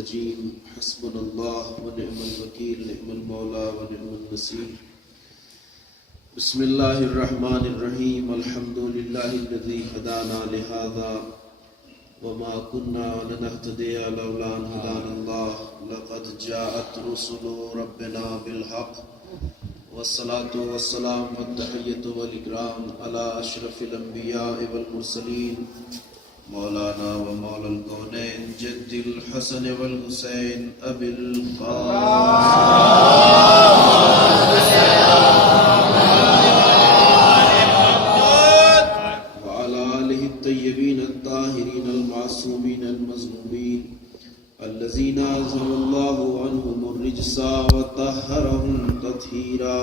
الرجيم حسبنا الله ونعم الوكيل نعم المولى ونعم النصير بسم الله الرحمن الرحيم الحمد لله الذي هدانا لهذا وما كنا لنهتدي لولا أن هدانا الله لقد جاءت رسل ربنا بالحق والصلاة والسلام والتحية والإكرام على أشرف الأنبياء والمرسلين مولانا ومولا الكونين جد الحسن والحسين أبي القاسم وعلى آله الطيبين الطاهرين المعصومين المظلومين الذين أذهب الله عنهم الرجس وطهرهم تطهيرا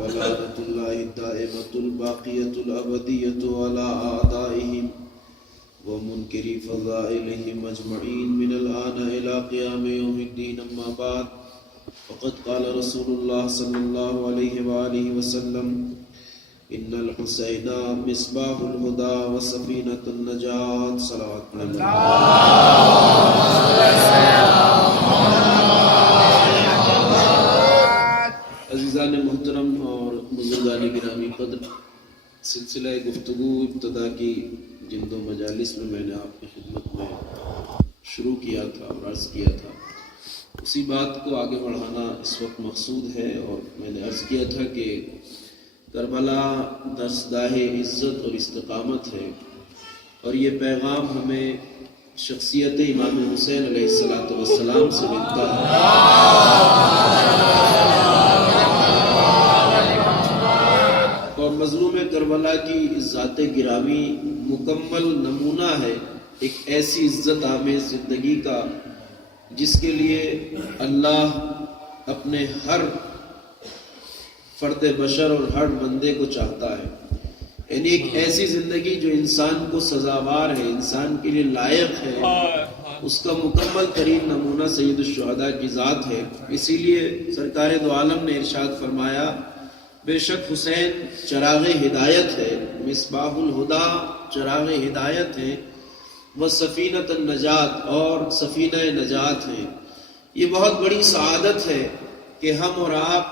ولعنة الله الدائمة الباقية الأبدية على أعدائهم ومنكري فضائلهم أجمعين من الآن إلى قيام يوم الدين أما بعد فقد قال رسول الله صلى الله عليه وآله وسلم إن الحسين مصباح الهدى وسفينة النجاة صلوات الله عزیزان محترم اور بزرگان گرامی قدر سلسلہ گفتگو ابتدا کی جن دو مجالس میں نے آپ کی خدمت میں شروع کیا تھا اور عرض کیا تھا اسی بات کو آگے بڑھانا اس وقت مقصود ہے اور میں نے عرض کیا تھا کہ کربلا دستگاہ عزت اور استقامت ہے اور یہ پیغام ہمیں شخصیت امام حسین علیہ السلام سے ملتا ہے اور مظلوم کربلا کی ذات گرامی مکمل نمونہ ہے ایک ایسی عزت آمیز زندگی کا جس کے لیے اللہ اپنے ہر فرد بشر اور ہر بندے کو چاہتا ہے، یعنی ایک ایسی زندگی جو انسان کو سزاوار ہے، انسان کے لیے لائق ہے، اس کا مکمل ترین نمونہ سید الشہداء کی ذات ہے۔ اسی لیے سرکار دو عالم نے ارشاد فرمایا بے شک حسین چراغ ہدایت ہے، مصباح الہدا چراغ ہدایت ہے، وہ سفینۃ النجات اور سفینہ نجات ہے۔ یہ بہت بڑی سعادت ہے کہ ہم اور آپ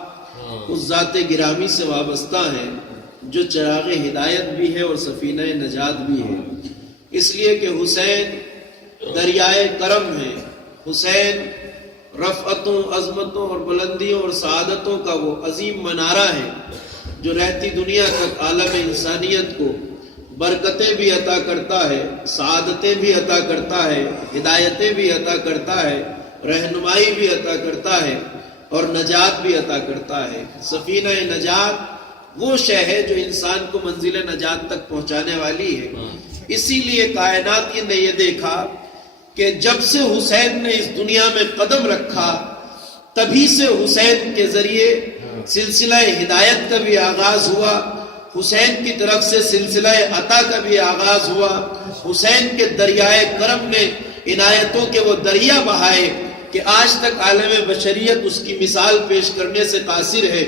اس ذات گرامی سے وابستہ ہیں جو چراغ ہدایت بھی ہے اور سفینہ نجات بھی ہے، اس لیے کہ حسین دریائے کرم ہے، حسین رفعتوں، عظمتوں اور بلندیوں اور سعادتوں کا وہ عظیم منارہ ہے جو رہتی دنیا تک عالم انسانیت کو برکتیں بھی عطا کرتا ہے، سعادتیں بھی عطا کرتا ہے، ہدایتیں بھی عطا کرتا ہے، رہنمائی بھی عطا کرتا ہے اور نجات بھی عطا کرتا ہے۔ سفینہ نجات وہ شے ہے جو انسان کو منزل نجات تک پہنچانے والی ہے۔ اسی لیے کائنات نے یہ دیکھا کہ جب سے حسین نے اس دنیا میں قدم رکھا تبھی سے حسین کے ذریعے سلسلہ ہدایت کا بھی آغاز ہوا، حسین کی طرف سے سلسلہ عطا کا بھی آغاز ہوا، حسین کے دریائے کرم نے عنایتوں کے وہ دریا بہائے کہ آج تک عالم بشریت اس کی مثال پیش کرنے سے قاصر ہے۔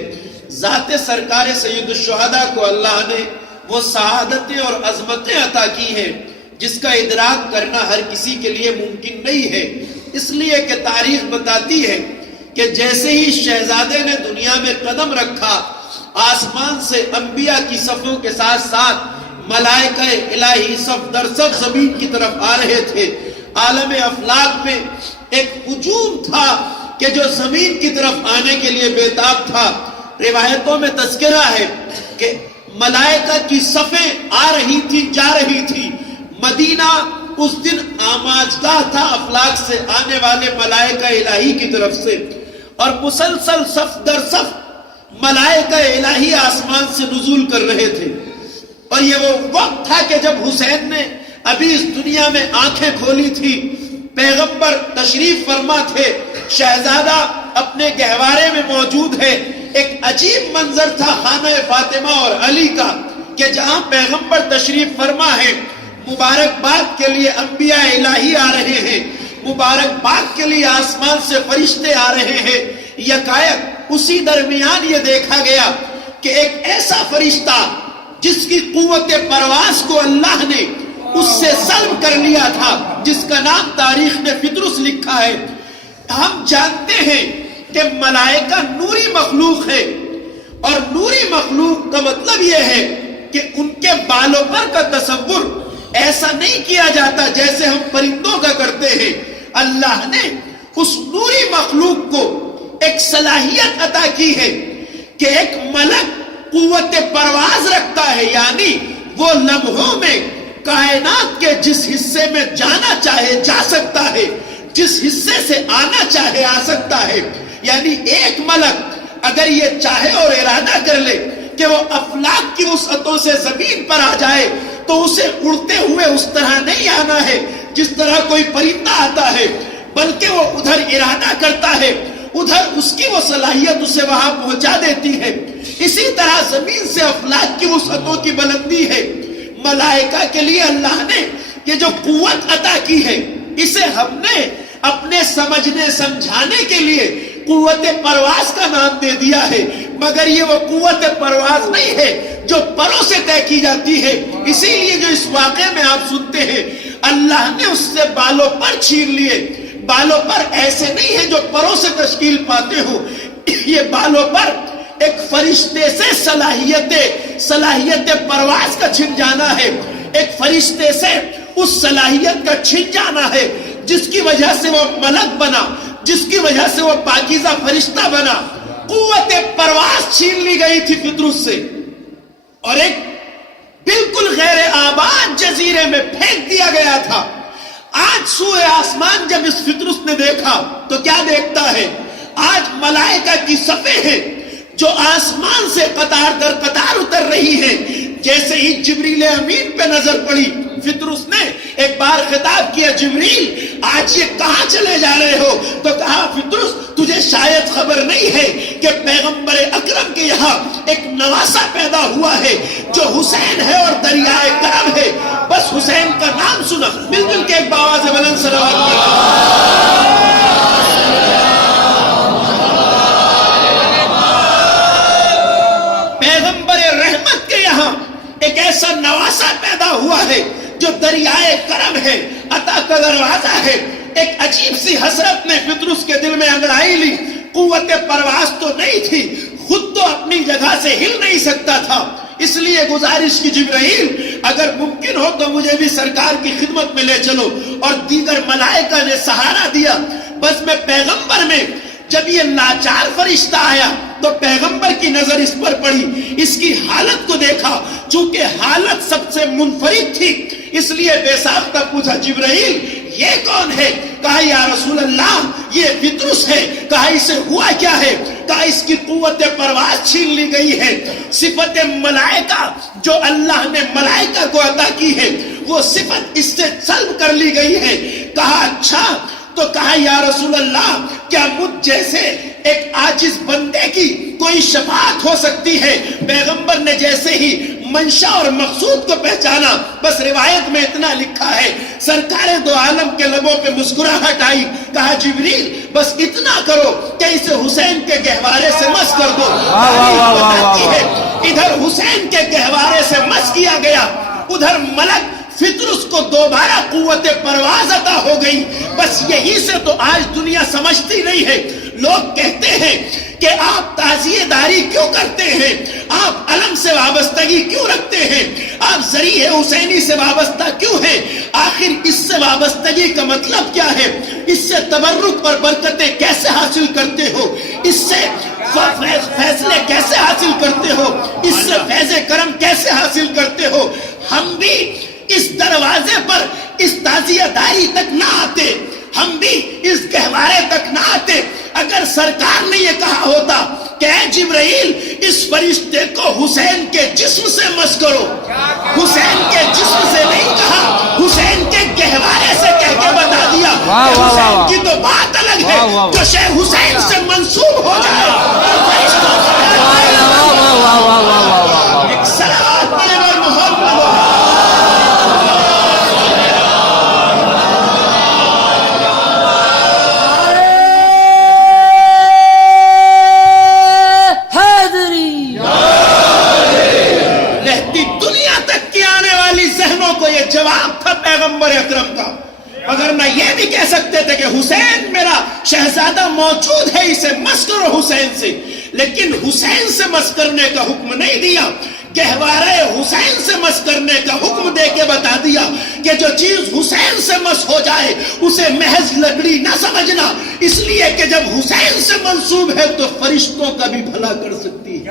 ذات سرکار سید الشہداء کو اللہ نے وہ سعادتیں اور عظمتیں عطا کی ہیں جس کا ادراک کرنا ہر کسی کے لیے ممکن نہیں ہے، اس لیے کہ تاریخ بتاتی ہے کہ جیسے ہی شہزادے نے دنیا میں قدم رکھا آسمان سے انبیاء کی صفوں کے ساتھ ساتھ ملائکہ الہی صف در صف زمین کی طرف آ رہے تھے۔ عالم افلاک میں ایک ہجوم تھا کہ جو زمین کی طرف آنے کے لیے بےتاب تھا۔ روایتوں میں تذکرہ ہے کہ ملائکہ کی صفیں آ رہی تھی جا رہی تھی۔ مدینہ اس دن آماجگاہ تھا افلاک سے آنے والے ملائکہ الہی کی طرف سے، اور مسلسل صف در صف ملائکہ الہی آسمان سے نزول کر رہے تھے۔ اور یہ وہ وقت تھا کہ جب حسین نے ابھی اس دنیا میں آنکھیں کھولی تھی، پیغمبر تشریف فرما تھے، شہزادہ اپنے گہوارے میں موجود ہے۔ ایک عجیب منظر تھا خانہ فاطمہ اور علی کا کہ جہاں پیغمبر تشریف فرما ہے، مبارکباد کے لیے انبیاء الہی آ رہے ہیں، مبارکباد کے لیے آسمان سے فرشتے آ رہے ہیں۔ یکایک اسی درمیان یہ دیکھا گیا کہ ایک ایسا فرشتہ جس کی قوت پرواز کو اللہ نے اس سے سلب کر لیا تھا، جس کا نام تاریخ نے فطرس لکھا ہے۔ ہم جانتے ہیں کہ ملائکہ نوری مخلوق ہے، اور نوری مخلوق کا مطلب یہ ہے کہ ان کے بالوں پر کا تصور ایسا نہیں کیا جاتا جیسے ہم پرندوں کا کرتے ہیں۔ اللہ نے اس نوری مخلوق کو ایک صلاحیت عطا کی ہے کہ ایک ملک قوت پرواز رکھتا ہے، یعنی وہ لمحوں میں کائنات کے جس حصے میں جانا چاہے جا سکتا ہے، جس حصے سے آنا چاہے آ سکتا ہے۔ یعنی ایک ملک اگر یہ چاہے اور ارادہ کر لے کہ وہ افلاک کی وسعتوں سے زمین پر آ جائے تو اسے اڑتے ہوئے اس طرح نہیں آنا ہے جس طرح کوئی پرندہ آتا ہے، بلکہ وہ ادھر ارادہ کرتا ہے، ادھر اس کی وہ صلاحیت اسے وہاں پہنچا دیتی ہے۔ اسی طرح زمین سے افلاک کی وسعتوں کی بلندی ہے۔ ملائکہ کے لیے اللہ نے یہ جو قوت عطا کی ہے، اسے ہم نے اپنے سمجھنے سمجھانے کے لیے قوت پرواز کا نام دے دیا ہے، مگر یہ وہ قوت پرواز نہیں ہے جو پروں سے طے کی جاتی ہے۔ اسی لیے جو اس واقعے میں آپ سنتے ہیں، اللہ نے اس سے بالوں پر چھین لیے۔ بالوں پر ایسے نہیں ہے جو پروں سے تشکیل پاتے ہو، یہ بالوں پر ایک فرشتے سے صلاحیت پرواز کا چھن جانا ہے، ایک فرشتے سے اس صلاحیت کا چھن جانا ہے جس کی وجہ سے وہ ملک بنا، جس کی وجہ سے وہ پاکیزہ فرشتہ بنا۔ قوت پرواز چھین لی گئی تھی فطرس سے، اور ایک بالکل غیر آباد جزیرے میں پھینک دیا گیا تھا۔ آج سوئے آسمان جب اس فطرس نے دیکھا تو کیا دیکھتا ہے؟ آج ملائکہ کی صفیں ہیں جو آسمان سے قطار در قطار اتر رہی ہیں۔ جیسے ہی جبریل امین پہ نظر پڑی، فطرس نے ایک بار خطاب کیا، جبریل آج یہ کہاں چلے جا رہے ہو؟ تو کہا، فطرس تجھے شاید خبر نہیں ہے کہ پیغمبر اکرم کے یہاں ایک نواسہ پیدا ہوا ہے جو حسین ہے اور دریائے کرم ہے۔ بس حسین کا نام سنا، مل مل کے ایک باواز بلند صلوات پڑھا۔ پیغمبر رحمت کے یہاں ایک ایسا نواسہ پیدا ہوا ہے جو دریائے کرم ہے، عطا کا دروازہ ہے۔ ایک عجیب سی حسرت نے فطرس کے دل میں انگڑائی لی۔ قوت پرواز تو نہیں تھی، خود تو اپنی جگہ سے ہل نہیں سکتا تھا، اس لیے گزارش کی، جبرائیل اگر ممکن ہو تو مجھے بھی سرکار کی خدمت میں لے چلو۔ اور دیگر ملائکہ نے سہارا دیا۔ بس میں پیغمبر میں جب یہ لاچار فرشتہ آیا تو پیغمبر کی نظر اس پر پڑی، اس کی حالت کو دیکھا، چونکہ حالت سب سے منفرد تھی، اس لیے بے ساختہ پوچھا، جبرائیل یہ کون ہے؟ کہا، یا رسول اللہ یہ فطرس ہے۔ کہا، اسے ہوا کیا ہے؟ کہا، اس کی قوت پرواز چھین لی گئی ہے۔ صفت ملائکہ جو اللہ نے ملائکہ کو عطا کی ہے، وہ صفت اس سے سلب کر لی گئی ہے۔ کہا، اچھا، تو کہا، یا رسول اللہ کیا مجھ جیسے ایک عاجز بندے کی کوئی شفاعت ہو سکتی ہے؟ پیغمبر نے جیسے ہی منشا اور مقصود کو پہچانا، بس روایت میں اتنا لکھا ہے، سرکار دو عالم کے لبوں پہ مسکراہٹ آئی۔ کہا، جبریل بس اتنا کرو کہ اسے حسین کے گہوارے سے مس کر دو۔ ادھر حسین کے گہوارے سے مس کیا گیا، ادھر ملک فطرس کو دوبارہ قوت پرواز عطا ہو گئی۔ بس یہی سے تو آج دنیا سمجھتی نہیں ہے۔ لوگ کہتے ہیں کہ آپ تعزیہ داری کیوں کرتے ہیں، آپ علم سے وابستگی کیوں رکھتے ہیں، آپ ذریعہ حسینی سے وابستہ کیوں ہیں؟ آخر اس سے وابستگی کا مطلب کیا ہے؟ اس سے تبرک اور برکتیں کیسے حاصل کرتے ہو؟ اس سے فیصلے کیسے حاصل کرتے ہو؟ اس سے فیض کرم کیسے حاصل کرتے ہو؟ ہم بھی اس دروازے پر اس تعزیہ داری تک نہ آتے، ہم بھی اس گہوارے تک نہ آتے اگر سرکار نے یہ کہا ہوتا کہ اے جبرائیل اس فرشتے کو حسین کے جسم سے مس کرو۔ حسین کے جسم سے نہیں کہا، حسین کے گہوارے سے کہہ کے بتا دیا کہ حسین کی تو بات الگ ہے، جو شے حسین سے منسوب ہو جائے ایک صلوات پڑھے اور محمد پیغمبر اکرم کا، مگر نہ یہ بھی کہہ سکتے تھے کہ حسین میرا شہزادہ موجود ہے، اسے مس کرو حسین سے، لیکن حسین سے مس کرنے کا حکم نہیں دیا، گہوارے حسین سے مس کرنے کا حکم دے کے بتا دیا کہ جو چیز حسین سے مس ہو جائے اسے محض لکڑی نہ سمجھنا، اس لیے کہ جب حسین سے منسوب ہے تو فرشتوں کا بھی بھلا کر سکتی ہے۔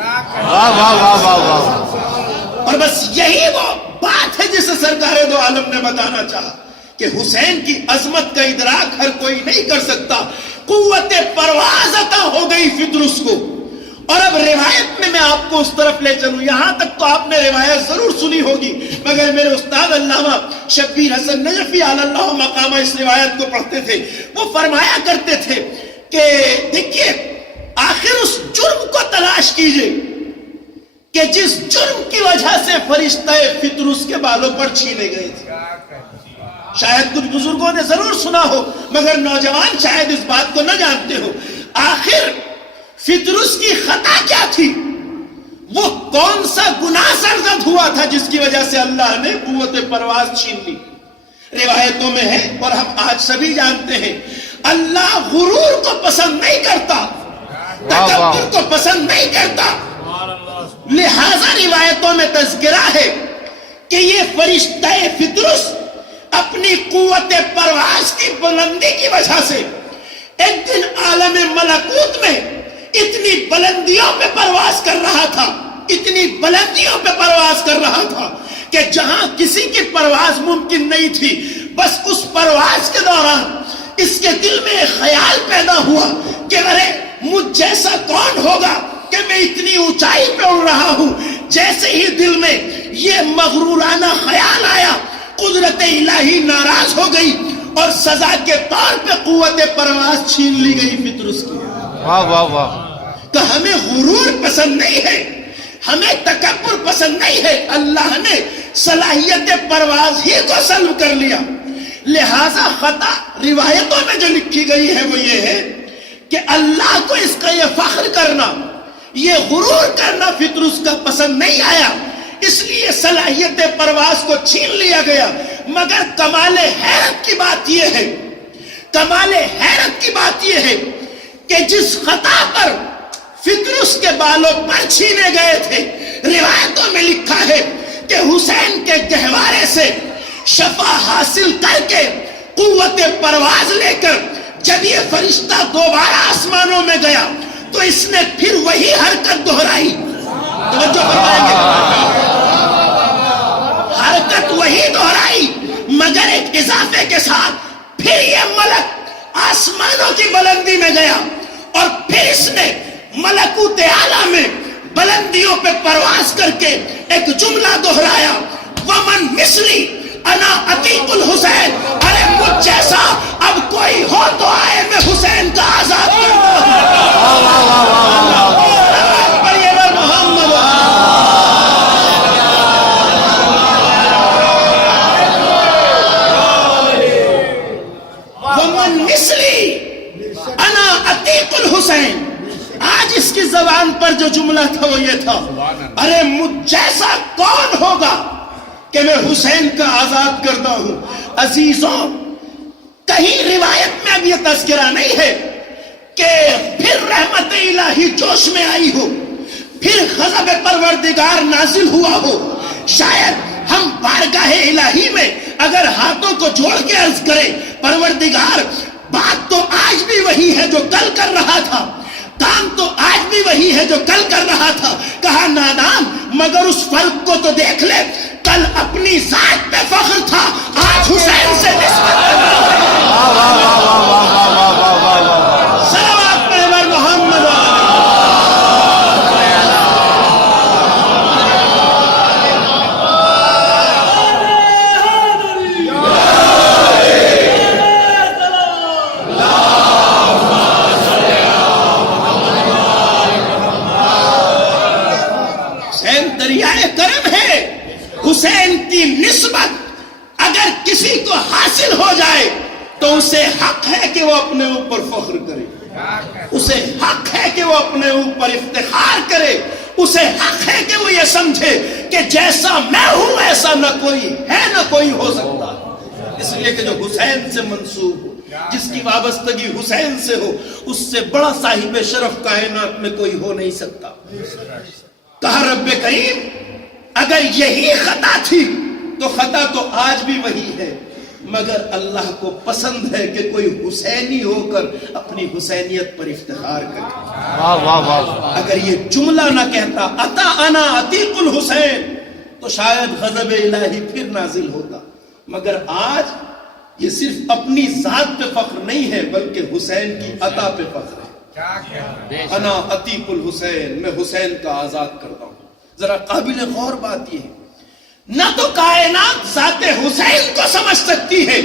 اور بس یہی وہ بات ہے جسے سرکار دو عالم نے بتانا چاہا کہ حسین کی عظمت کا ادراک ہر کوئی نہیں کر سکتا۔ قوت پرواز عطا ہو گئی فطرس کو۔ اور اب روایت میں آپ کو اس طرف لے چلوں، یہاں تک تو آپ نے روایت ضرور سنی ہوگی، مگر میرے استاد علامہ شبیر حسن نجفی علی اللہ مقامہ اس روایت کو پڑھتے تھے، وہ فرمایا کرتے تھے کہ دیکھیے آخر اس جرم کو تلاش کیجئے کہ جس جرم کی وجہ سے فرشتہ فطرس کے بالوں پر چھینے گئے تھے۔ شاید کچھ بزرگوں نے ضرور سنا ہو مگر نوجوان شاید اس بات کو نہ جانتے ہو۔ آخر فطرس کی خطا کیا تھی؟ وہ کون سا گناہ سرزد ہوا تھا جس کی وجہ سے اللہ نے قوت پرواز چھین لی؟ روایتوں میں ہے اور ہم آج سبھی جانتے ہیں، اللہ غرور کو پسند نہیں کرتا، تکبر کو پسند نہیں کرتا، لہذا روایتوں میں تذکرہ ہے کہ یہ فرشتہ فطرس اپنی قوت پرواز کی بلندی کی وجہ سے ایک دن عالم ملکوت میں اتنی بلندیوں پہ پرواز کر رہا تھا، اتنی بلندیوں پہ پرواز کر رہا تھا کہ جہاں کسی کی پرواز ممکن نہیں تھی، بس اس پرواز کے دوران اس کے دل میں ایک خیال پیدا ہوا کہ ارے مجھ جیسا کون ہوگا کہ میں اتنی اونچائی پہ اڑ رہا ہوں۔ جیسے ہی دل میں یہ مغرورانہ خیال آیا، قدرت الہی ناراض ہو گئی اور سزا کے طور پہ قوت پرواز چھین لی گئی فطرس کی۔ واہ واہ واہ۔ تو ہمیں غرور پسند نہیں ہے، ہمیں تکبر پسند نہیں ہے، اللہ نے صلاحیت پرواز ہی کو سلب کر لیا۔ لہذا خطا روایتوں میں جو لکھی گئی ہے وہ یہ ہے کہ اللہ کو اس کا یہ فخر کرنا، یہ غرور کرنا فطرس کا پسند نہیں آیا، اس لیے صلاحیت پرواز کو چھین لیا گیا۔ مگر کمال حیرت کی بات یہ ہے، کمال حیرت کی بات یہ ہے کہ جس خطا پر فطرس کے بالوں پر چھینے گئے تھے، روایتوں میں لکھا ہے کہ حسین کے گہوارے سے شفا حاصل کر کے قوت پرواز لے کر جب یہ فرشتہ دوبارہ آسمانوں میں گیا تو اس نے پھر وہی حرکت دہرائی۔ توجہ فرمائیں گے، حرکت وہی دہرائی مگر ایک اضافے کے ساتھ، پھر یہ ملک آسمانوں کی بلندی میں گیا اور پھر اس نے ملکوت اعلیٰ میں بلندیوں پہ پرواز کر کے ایک جملہ دہرایا، ومن مثلی انا عتیق الحسین، ارے مجھ جیسا اب کوئی ہو تو آئے میں حسین کا آزاد کرتا ہوں۔ ومن مثلی انا عتیق الحسین، آج اس کی زبان پر جو جملہ تھا وہ یہ تھا، ارے مجھ جیسا کون ہوگا کہ میں حسین کا آزاد کرتا ہوں۔ عزیزوں، کہیں روایت میں اب یہ تذکرہ نہیں ہے کہ پھر رحمت الہی جوش میں آئی ہو، پھر غضب پروردگار نازل ہوا ہو۔ شاید ہم بارگاہ الہی میں اگر ہاتھوں کو جوڑ کے عرض کریں، پروردگار بات تو آج بھی وہی ہے جو کل کر رہا تھا، کام تو آج بھی وہی ہے جو کل کر رہا تھا، کہا نادان مگر اس فرق کو تو دیکھ لے، کل اپنی ذات پہ فخر تھا، آج حسین سے نسبت کر رہا ہے۔ صلوات پہ محمد۔ حسین دریائے کرم ہے، حسین کی نسبت اگر کسی کو حاصل ہو جائے تو اسے حق ہے کہ وہ اپنے اوپر فخر کرے، اسے حق ہے کہ وہ اپنے اوپر افتخار کرے، اسے حق ہے کہ وہ یہ سمجھے کہ جیسا میں ہوں ایسا نہ کوئی ہے، نہ کوئی ہو سکتا۔ اس لیے کہ جو حسین سے منسوب ہو، جس کی وابستگی حسین سے ہو، اس سے بڑا صاحب شرف کائنات میں کوئی ہو نہیں سکتا۔ کہا رب کریم اگر یہی خطا تھی تو خطا تو آج بھی وہی ہے، مگر اللہ کو پسند ہے کہ کوئی حسینی ہو کر اپنی حسینیت پر افتخار کرے۔ اگر یہ جملہ نہ کہتا اتا انا عتیق الحسین تو شاید غضب الہی پھر نازل ہوتا، مگر آج یہ صرف اپنی ذات پہ فخر نہیں ہے بلکہ حسین کی عطا پہ فخر ہے۔ انا عتیق الحسین، میں حسین کا آزاد کرتا ہوں۔ ذرا قابل غور بات یہ ہے، نہ تو کائنات ذات حسین کو سمجھ سکتی ہے،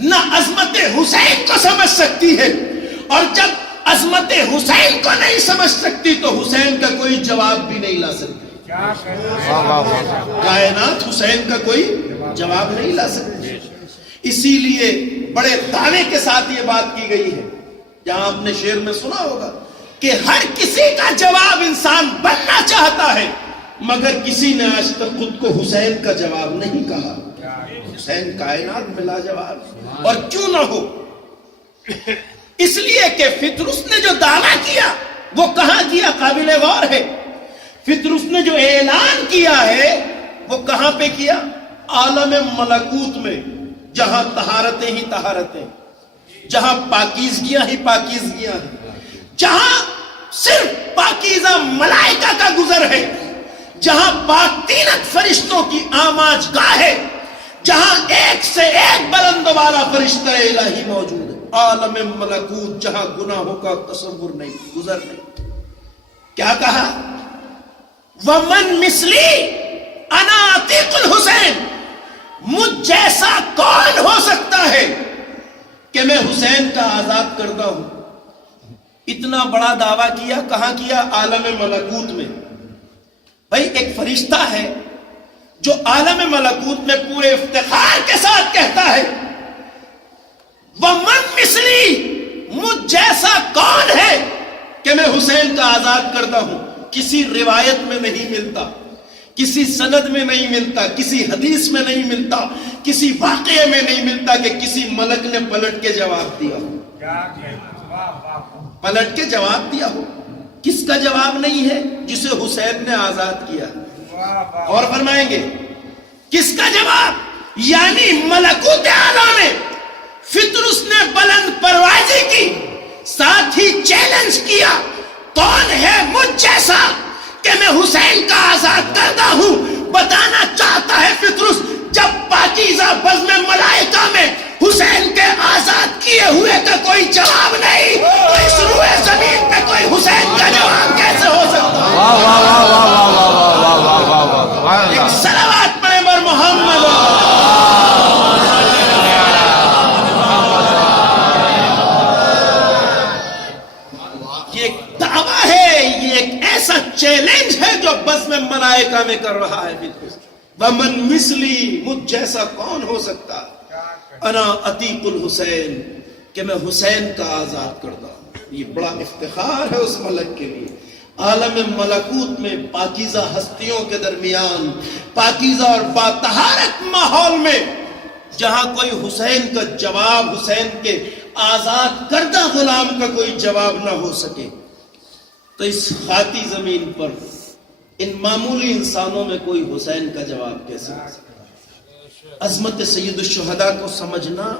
نہ عظمت حسین کو سمجھ سکتی ہے، اور جب عظمت حسین کو نہیں سمجھ سکتی تو حسین کا کوئی جواب بھی نہیں لا سکتی۔ کائنات حسین کا کوئی جواب نہیں لا سکتی۔ اسی لیے بڑے دعوے کے ساتھ یہ بات کی گئی ہے، جہاں آپ نے شعر میں سنا ہوگا کہ ہر کسی کا جواب انسان بننا چاہتا ہے، مگر کسی نے آج تک خود کو حسین کا جواب نہیں کہا۔ حسین کائنات میں لاجواب، اور کیوں نہ ہو، اس لیے کہ فطرس نے جو دعویٰ کیا وہ کہاں کیا، قابل غور ہے۔ فطرس نے جو اعلان کیا ہے وہ کہاں پہ کیا، عالم ملکوت میں، جہاں طہارتیں ہی طہارتیں، جہاں پاکیزگیاں ہی پاکیزگیاں ہیں، جہاں صرف پاکیزہ ملائکہ کا گزر ہے، جہاں پاک تینت فرشتوں کی آماج گاہ ہے، جہاں ایک سے ایک بلند والا فرشتہ الہی موجود ہے، عالم ملکوت جہاں گناہوں کا تصور نہیں، گزر نہیں۔ کیا کہا، وَمَن مِثْلِي أَنَا عَتِيقُ الْحُسَيْن، مجھ جیسا کون ہو سکتا ہے کہ میں حسین کا آزاد کرتا ہوں۔ اتنا بڑا دعویٰ کیا، کہاں کیا، عالم ملکوت میں۔ بھائی ایک فرشتہ ہے جو عالم ملکوت میں پورے افتخار کے ساتھ کہتا ہے وَمَن مِثْلِي، مجھ جیسا کون ہے کہ میں حسین کا آزاد کرتا ہوں۔ کسی روایت میں نہیں ملتا، کسی سند میں نہیں ملتا، کسی حدیث میں نہیں ملتا، کسی واقعے میں نہیں ملتا کہ کسی ملک نے پلٹ کے جواب دیا ہو، پلٹ کے جواب دیا ہو۔ کس کا جواب نہیں ہے، جسے حسین نے آزاد کیا۔ اور فرمائیں گے کس کا جواب، یعنی ملکوت اعلیٰ میں فطرس نے بلند پروازی کی، ساتھ ہی چیلنج کیا، کون ہے مجھ جیسا کہ میں حسین کا آزاد کرتا ہوں۔ بتانا چاہتا ہے فطرس، جب پاکیزہ بزم ملائکہ میں حسین کے آزاد کیے ہوئے کا کوئی جواب نہیں، تو اس روئے زمین پہ کوئی حسین کا جواب کیسے ہو سکتا ہے؟ ایک صلوات پڑھیں بر محمد۔ یہ ایک دعویٰ ہے، یہ ایک ایسا چیلنج ہے جو بزم ملائکہ میں کر رہا ہے فطرس۔ وَمَن مِثْلِي، مجھ جیسا کون ہو سکتا، انا عتیق الحسین، کہ میں حسین کا آزاد کرتا ہوں۔ یہ بڑا افتخار ہے اس ملک کے لیے۔ عالم ملکوت میں پاکیزہ ہستیوں کے درمیان، پاکیزہ اور باطہارت ماحول میں، جہاں کوئی حسین کا جواب، حسین کے آزاد کردہ غلام کا کوئی جواب نہ ہو سکے، تو اس خاکی زمین پر ان معمولی انسانوں میں کوئی حسین کا جواب کیسے ہو سکتا؟ عظمت سید الشہداء کو سمجھنا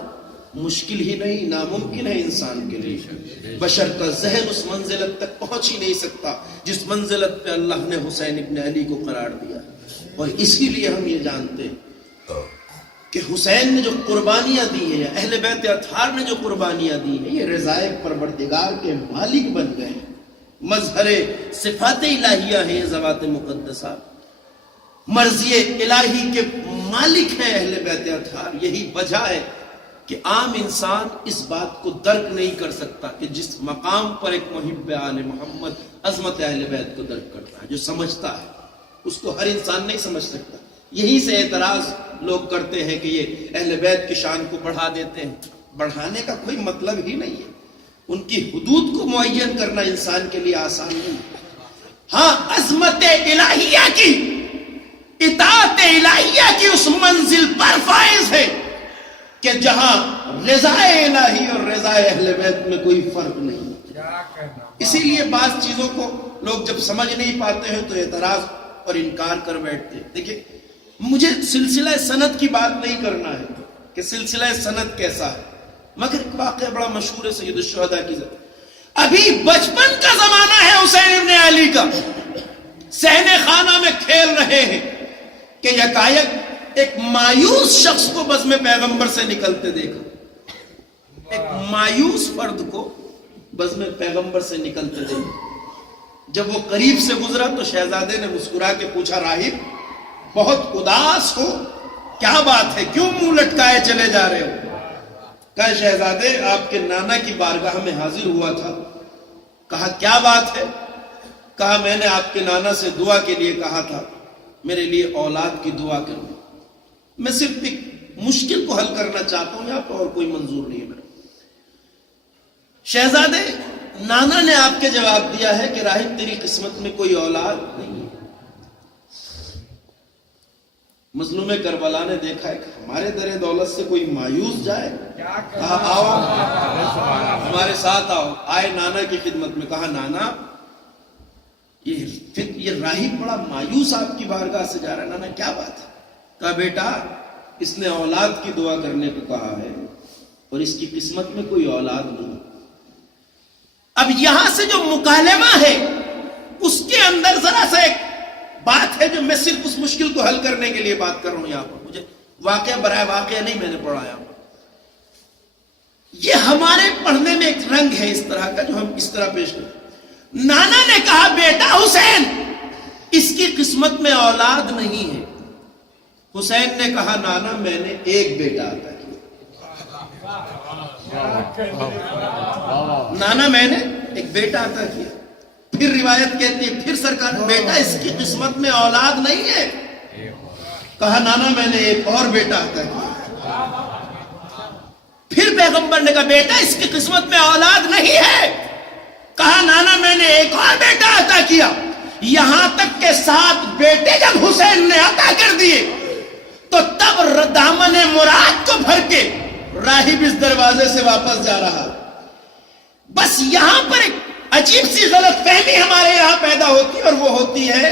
مشکل ہی نہیں، ناممکن ہے انسان کے لیے۔ بشر کا ذہن اس منزلت تک پہنچ ہی نہیں سکتا جس منزلت پہ اللہ نے حسین ابن علی کو قرار دیا، اور اسی لیے ہم یہ جانتے ہیں کہ حسین نے جو قربانیاں دی ہیں، یا اہل بیت اطہار نے جو قربانیاں دی ہیں، یہ رضائے پروردگار کے مالک بن گئے ہیں۔ مظہر صفات الہیہ ہیں یہ ذوات مقدسہ، مرضی الہی کے مالک ہیں اہل بیت اطہار۔ یہی وجہ ہے کہ عام انسان اس بات کو درک نہیں کر سکتا کہ جس مقام پر ایک محب آل محمد عظمت اہل بیت کو درک کرتا ہے، جو سمجھتا ہے، اس کو ہر انسان نہیں سمجھ سکتا۔ یہی سے اعتراض لوگ کرتے ہیں کہ یہ اہل بیت کی شان کو بڑھا دیتے ہیں۔ بڑھانے کا کوئی مطلب ہی نہیں ہے، ان کی حدود کو معین کرنا انسان کے لیے آسان نہیں۔ ہاں، عظمت الہیہ کی، اطاعت الہیہ کی اس منزل پر فائز ہے کہ جہاں رضا الہی اور رضا اہل بیت میں کوئی فرق نہیں. اسی لیے بعض چیزوں کو لوگ جب سمجھ نہیں پاتے ہیں تو اعتراض اور انکار کر بیٹھتے ہیں. دیکھیں مجھے سلسلہ سند کی بات نہیں کرنا ہے کہ سلسلہ سند کیسا ہے، مگر ایک واقعہ بڑا مشہور ہے سید الشہداء کی ذات. ابھی بچپن کا زمانہ ہے حسین ابن علی کا، صحن خانہ میں کھیل رہے ہیں کہ یکایک ایک مایوس شخص کو بزم پیغمبر سے نکلتے دیکھا. ایک مایوس فرد کو بزم پیغمبر سے نکلتے دیکھا. جب وہ قریب سے گزرا تو شہزادے نے مسکرا کے پوچھا، راہب بہت اداس ہو، کیا بات ہے، کیوں منہ لٹکائے چلے جا رہے ہو؟ کہا شہزادے آپ کے نانا کی بارگاہ میں حاضر ہوا تھا. کہا کیا بات ہے؟ کہا میں نے آپ کے نانا سے دعا کے لیے کہا تھا، میرے لیے اولاد کی دعا کرنا. میں صرف ایک مشکل کو حل کرنا چاہتا ہوں، یہاں پہ اور کوئی منظور نہیں ہے میرا. شہزادے نانا نے آپ کے جواب دیا ہے کہ راہب تیری قسمت میں کوئی اولاد نہیں ہے. مظلوم کربلا نے دیکھا ہے کہ ہمارے در دولت سے کوئی مایوس جائے. کہا آؤ ہمارے ساتھ آؤ. آئے نانا کی خدمت میں. کہا نانا یہ راہب بڑا مایوس آپ کی بارگاہ سے جا رہا ہے. نانا کیا بات ہے؟ کہا بیٹا اس نے اولاد کی دعا کرنے کو کہا ہے اور اس کی قسمت میں کوئی اولاد نہیں. اب یہاں سے جو مکالمہ ہے اس کے اندر ذرا سا ایک بات ہے جو میں صرف اس مشکل کو حل کرنے کے لیے بات کر رہا ہوں. یہاں پر مجھے واقعہ برائے واقعہ نہیں میں نے پڑھا یہاں پر. یہ ہمارے پڑھنے میں ایک رنگ ہے اس طرح کا جو ہم اس طرح پیش کرتے. نانا نے کہا بیٹا حسین اس کی قسمت میں اولاد نہیں ہے. حسین نے کہا نانا میں نے ایک بیٹا عطا کیا. نانا میں نے ایک بیٹا عطا کیا. پھر روایت کہتی ہے پھر سرکار بیٹا اس کی قسمت میں اولاد نہیں ہے. کہا نانا میں نے ایک اور بیٹا عطا کیا. پھر پیغمبر نے کہا بیٹا اس کی قسمت میں اولاد نہیں ہے. کہا نانا میں نے ایک اور بیٹا عطا کیا. یہاں تک کہ 7 بیٹے جب حسین نے عطا کر دیے تو تب دامن مراد کو بھر کے راہب اس دروازے سے واپس جا رہا. بس یہاں پر ایک عجیب سی غلط فہمی ہمارے یہاں پیدا ہوتی ہے اور وہ ہوتی ہے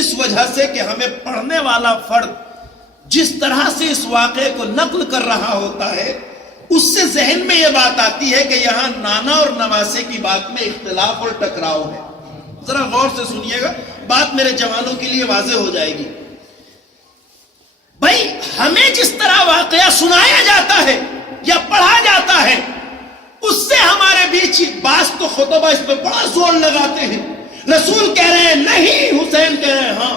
اس وجہ سے کہ ہمیں پڑھنے والا فرد جس طرح سے اس واقعے کو نقل کر رہا ہوتا ہے اس سے ذہن میں یہ بات آتی ہے کہ یہاں نانا اور نواسے کی بات میں اختلاف اور ٹکراؤ ہے. ذرا غور سے سنیے گا بات میرے جوانوں کے لیے واضح ہو جائے گی. بھائی ہمیں جس طرح واقعہ سنایا جاتا ہے یا پڑھا جاتا ہے اس سے ہمارے بیچ بعض تو خطبہ اس پہ بڑا زور لگاتے ہیں. رسول کہہ رہے ہیں نہیں، حسین کہہ رہے ہیں ہاں.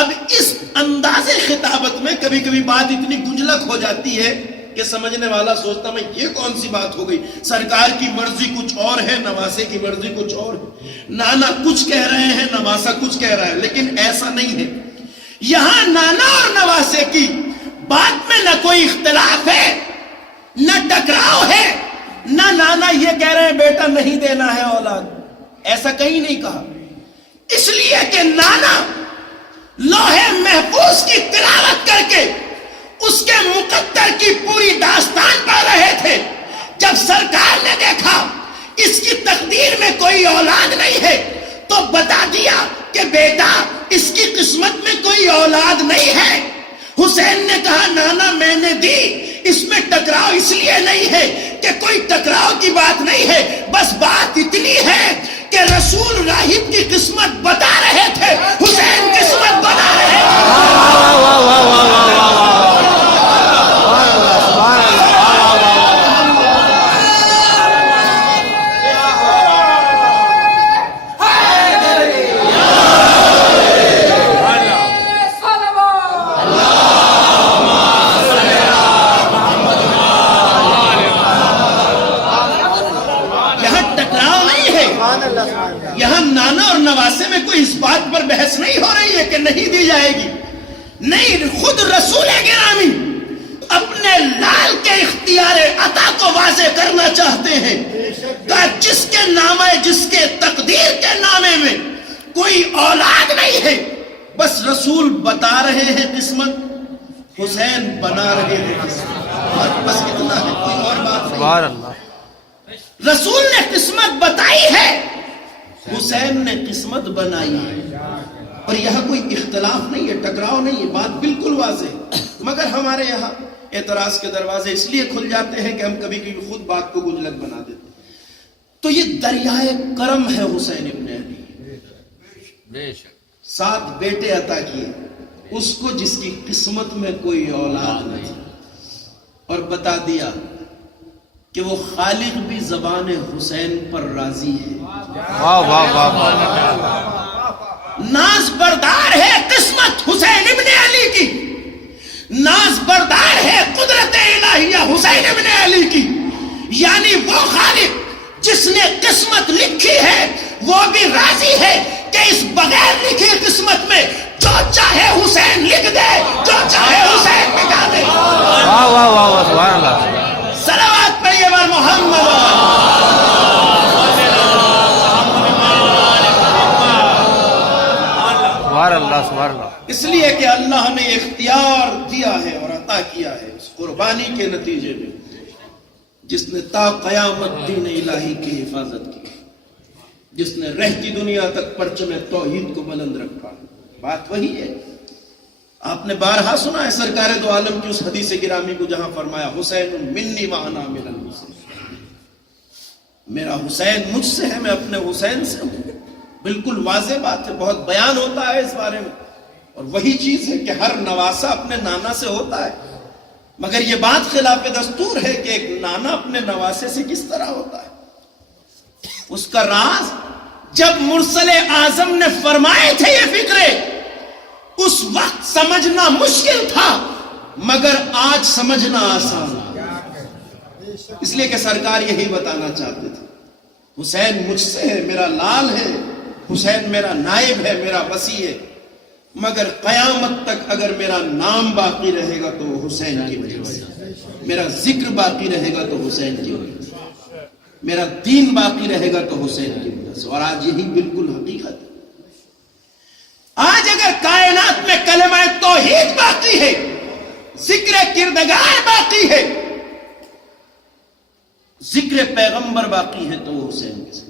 اب اس انداز خطابت میں کبھی کبھی بات اتنی گنجلک ہو جاتی ہے کہ سمجھنے والا سوچتا میں یہ کون سی بات ہو گئی. سرکار کی مرضی کچھ اور ہے، نواسے کی مرضی کچھ اور ہے. نانا کچھ کہہ رہے ہیں، نواسا کچھ کہہ رہا ہے، لیکن ایسا نہیں ہے. یہاں نانا اور نواسے کی بات میں نہ کوئی اختلاف ہے نہ ٹکراؤ ہے. نہ نانا یہ کہہ رہے ہیں بیٹا نہیں دینا ہے اولاد، ایسا کہیں نہیں کہا. اس لیے کہ نانا لوح محفوظ کی تلاوت کر کے اس کے مقدر کی پوری داستان پڑھ رہے تھے. جب سرکار نے دیکھا اس کی تقدیر میں کوئی اولاد نہیں ہے تو بتا دیا کہ بیٹا اس کی قسمت میں کوئی اولاد نہیں ہے. حسین نے کہا نانا میں نے دی، اس میں ٹکراؤ اس لیے نہیں ہے کہ کوئی ٹکراؤ کی بات نہیں ہے، بس بات اتنی ہے کہ رسول راہب کی قسمت بتا رہے تھے، حسین قسمت بتا رہے اس بات پر بحث نہیں ہو رہی ہے کہ نہیں دی جائے گی. نہیں، خود رسول گرامی اپنے لال کے اختیار عطا کو واضح کرنا چاہتے ہیں کہ جس کے نامے، جس کے تقدیر کے نامے میں کوئی اولاد نہیں ہے، بس رسول بتا رہے ہیں قسمت. حسین بنا رہے ہیں اور بس اتنا ہے، کوئی اور بات نہیں۔ سبحان اللہ۔ رسول نے قسمت بتائی ہے، حسین نے قسمت بنائی ہے، اور یہاں کوئی اختلاف نہیں ہے، ٹکراؤ نہیں ہے، بات بالکل واضح ہے۔ مگر ہمارے یہاں اعتراض کے دروازے اس لیے کھل جاتے ہیں کہ ہم کبھی کبھی خود بات کو گجلت بنا دیتے ہیں۔ تو یہ دریائے کرم ہے حسین ابن علی، بے شک 7 بیٹے عطا کیے اس کو جس کی قسمت میں کوئی اولاد نہیں، اور بتا دیا کہ وہ خالق بھی زبان حسین پر راضی ہے۔ واہ واہ واہ واہ۔ ناز بردار ہے قسمت حسین ابن علی کی، ناز بردار ہے قدرت الہیہ حسین ابن علی کی، یعنی وہ خالق جس نے قسمت لکھی ہے وہ بھی راضی ہے کہ اس بغیر لکھی قسمت میں جو چاہے حسین لکھ دے، جو چاہے حسین مٹا دے۔ واہ واہ واہ واہ، سبحان اللہ۔ صلوات پڑھیے بر محمد۔ سبحان اللہ سبحان اللہ۔ اس لیے کہ اللہ نے اختیار دیا ہے اور عطا کیا ہے اس قربانی کے نتیجے میں، جس نے تا قیامت دین الہی کی حفاظت کی، جس نے رہتی دنیا تک پرچم توحید کو بلند رکھا۔ بات وہی ہے، آپ نے بارہا سنا ہے سرکار دو عالم کی اس حدیث گرامی کو جہاں فرمایا حسین منی وانا من الحسین، میرا حسین مجھ سے ہے، میں اپنے حسین سے ہوں۔ بالکل واضح بات ہے، بہت بیان ہوتا ہے اس بارے میں، اور وہی چیز ہے کہ ہر نواسا اپنے نانا سے ہوتا ہے، مگر یہ بات خلاف دستور ہے کہ ایک نانا اپنے نواسے سے کس طرح ہوتا ہے۔ اس کا راز جب مرسل اعظم نے فرمائے تھے یہ فکرے، اس وقت سمجھنا مشکل تھا، مگر آج سمجھنا آسان ہے، اس لیے کہ سرکار یہی بتانا چاہتے تھے، حسین مجھ سے ہے، میرا لال ہے، حسین میرا نائب ہے، میرا وصی ہے، مگر قیامت تک اگر میرا نام باقی رہے گا تو وہ حسین کی وجہ سے، میرا ذکر باقی رہے گا تو حسین کی وجہ سے، میرا دین باقی رہے گا تو حسین کی وجہ سے۔ اور آج یہی بالکل حقیقت ہے۔ آج اگر کائنات میں کلمہ توحید باقی ہے، ذکر کردگار باقی ہے، ذکر پیغمبر باقی ہے تو وہ حسین کے ساتھ۔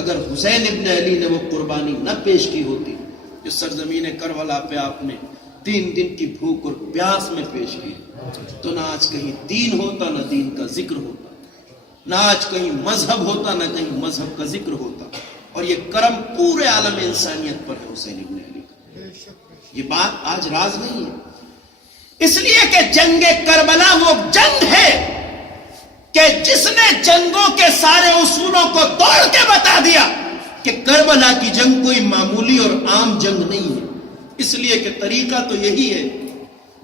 اگر حسین ابن علی نے وہ قربانی نہ پیش کی ہوتی جو سرزمین کربلا پہ آپ نے 3 دن کی بھوک اور پیاس میں پیش کی، تو نہ آج کہیں دین ہوتا، نہ دین کا ذکر ہوتا، نہ آج کہیں مذہب ہوتا، نہ کہیں مذہب کا ذکر ہوتا۔ اور یہ کرم پورے عالم انسانیت پر ہے حسین ابن علی کا۔ یہ بات آج راز نہیں ہے، اس لیے کہ جنگ کربلا وہ جنگ ہے کہ جس نے جنگوں کے سارے اصولوں کو توڑ کے بتا دیا کہ کربلا کی جنگ کوئی معمولی اور عام جنگ نہیں ہے۔ اس لیے کہ طریقہ تو یہی ہے،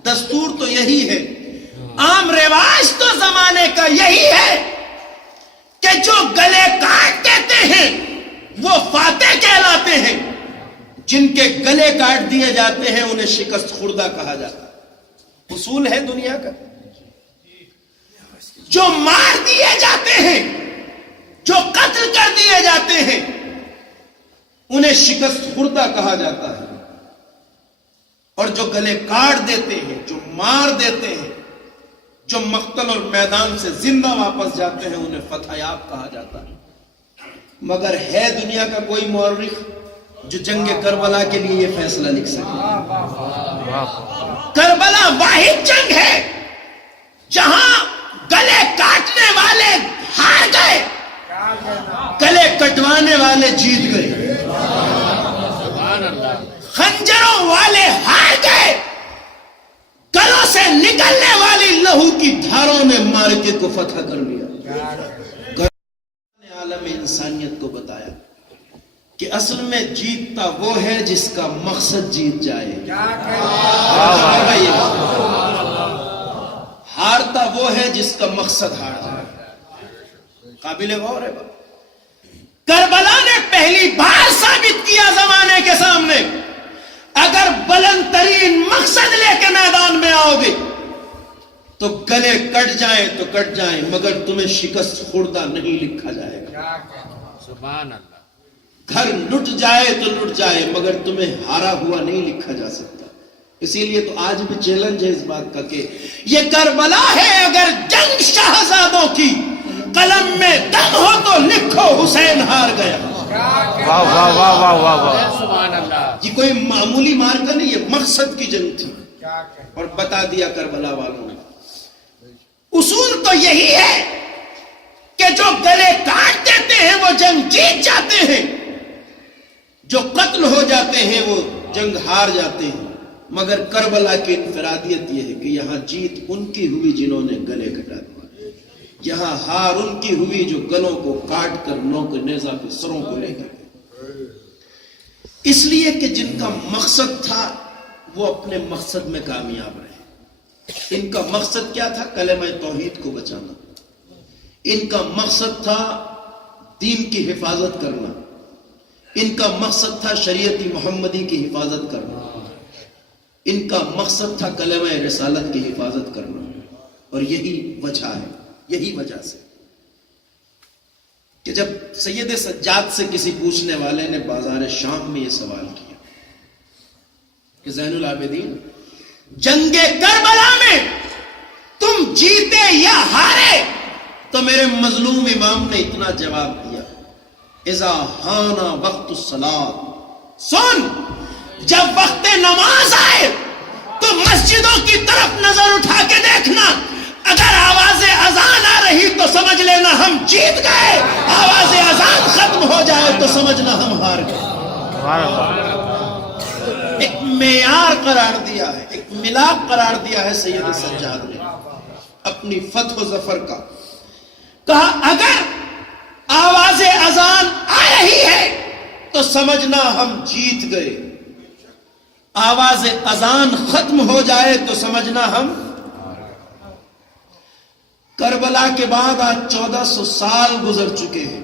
دستور تو یہی ہے، عام رواج تو زمانے کا یہی ہے کہ جو گلے کاٹ دیتے ہیں وہ فاتح کہلاتے ہیں، جن کے گلے کاٹ دیے جاتے ہیں انہیں شکست خوردہ کہا جاتا ہے۔ اصول ہے دنیا کا۔ جو مار دیے جاتے ہیں، جو قتل کر دیے جاتے ہیں، انہیں شکست خوردہ کہا جاتا ہے، اور جو گلے کاٹ دیتے ہیں، جو مار دیتے ہیں، جو مقتل اور میدان سے زندہ واپس جاتے ہیں، انہیں فتح یاب کہا جاتا ہے۔ مگر ہے دنیا کا کوئی مورخ جو جنگ کربلا کے لیے یہ فیصلہ لکھ سکے؟ کربلا واحد جنگ ہے جہاں گلے کاٹنے والے ہار گئے، گلے کٹوانے والے جیت گئے، خنجروں والے ہار گئے، گلوں سے نکلنے والی لہو کی دھاروں نے مارکے کو فتح کر لیا۔ عالم انسانیت کو بتایا کہ اصل میں جیتتا وہ ہے جس کا مقصد جیت جائے، ہارتا وہ ہے جس کا مقصد ہار جائے۔ قابل غور ہے کربلا نے پہلی بار ثابت کیا زمانے کے سامنے، اگر بلند ترین مقصد لے کے میدان میں آؤ گے تو گلے کٹ جائیں تو کٹ جائیں، مگر تمہیں شکست خوردہ نہیں لکھا جائے گا۔ سبحان اللہ۔ گھر لٹ جائے تو لٹ جائے، مگر تمہیں ہارا ہوا نہیں لکھا جا سکتا۔ اسی لیے تو آج بھی چیلنج ہے اس بات کا کہ یہ کربلا ہے اگر جنگ شہزادوں کی، قلم میں دم ہو تو لکھو حسین ہار گیا۔ واہ واہ واہ واہ واہ واہ، سبحان اللہ۔ یہ کوئی معمولی مارکا نہیں، یہ مقصد کی جنگ تھی، اور بتا دیا کربلا والوں نے۔ اصول تو یہی ہے کہ جو گلے کاٹ دیتے ہیں وہ جنگ جیت جاتے ہیں، جو قتل ہو جاتے ہیں وہ جنگ ہار جاتے ہیں۔ مگر کربلا کی انفرادیت یہ ہے کہ یہاں جیت ان کی ہوئی جنہوں نے گلے کٹا دیے، یہاں ہار ان کی ہوئی جو گلوں کو کاٹ کر نوک نیزہ پہ سروں کو لے گئے۔ اس لیے کہ جن کا مقصد تھا وہ اپنے مقصد میں کامیاب رہے۔ ان کا مقصد کیا تھا؟ کلمہ توحید کو بچانا۔ ان کا مقصد تھا دین کی حفاظت کرنا۔ ان کا مقصد تھا شریعت محمدی کی حفاظت کرنا۔ ان کا مقصد تھا کلمہ رسالت کی حفاظت کرنا۔ اور یہی وجہ ہے، یہی وجہ سے کہ جب سید سجاد سے کسی پوچھنے والے نے بازار شام میں یہ سوال کیا کہ زین العابدین، جنگ کربلا میں تم جیتے یا ہارے؟ تو میرے مظلوم امام نے اتنا جواب دیا، اذا حان وقت الصلاۃ، سن، جب وقت نماز آئے تو مسجدوں کی طرف نظر اٹھا کے دیکھنا، اگر آواز اذان آ رہی تو سمجھ لینا ہم جیت گئے، آواز اذان ختم ہو جائے تو سمجھنا ہم ہار گئے۔ سبحان اللہ۔ ایک معیار قرار دیا ہے، ایک ملاپ قرار دیا ہے سید سجاد نے اپنی فتح و ظفر کا۔ کہا اگر آواز اذان آ رہی ہے تو سمجھنا ہم جیت گئے، آواز اذان ختم ہو جائے تو سمجھنا ہم۔ کربلا کے بعد آج 1400 سال گزر چکے ہیں۔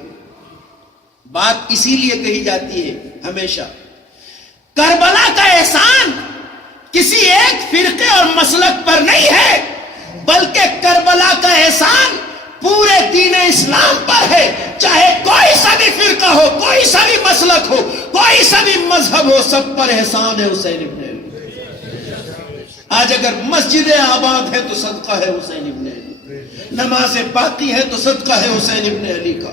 بات اسی لیے کہی جاتی ہے ہمیشہ، کربلا کا احسان کسی ایک فرقے اور مسلک پر نہیں ہے، بلکہ کربلا کا احسان پورے دین اسلام پر ہے۔ چاہے کوئی سا بھی فرقہ ہو، کوئی سا بھی مسلک ہو، کوئی سا بھی مذہب ہو، سب پر احسان ہے حسین ابن علی۔ آج اگر مسجدیں آباد ہے تو صدقہ ہے حسین ابن علی، نمازیں باقی ہے تو صدقہ ہے حسین ابن علی کا،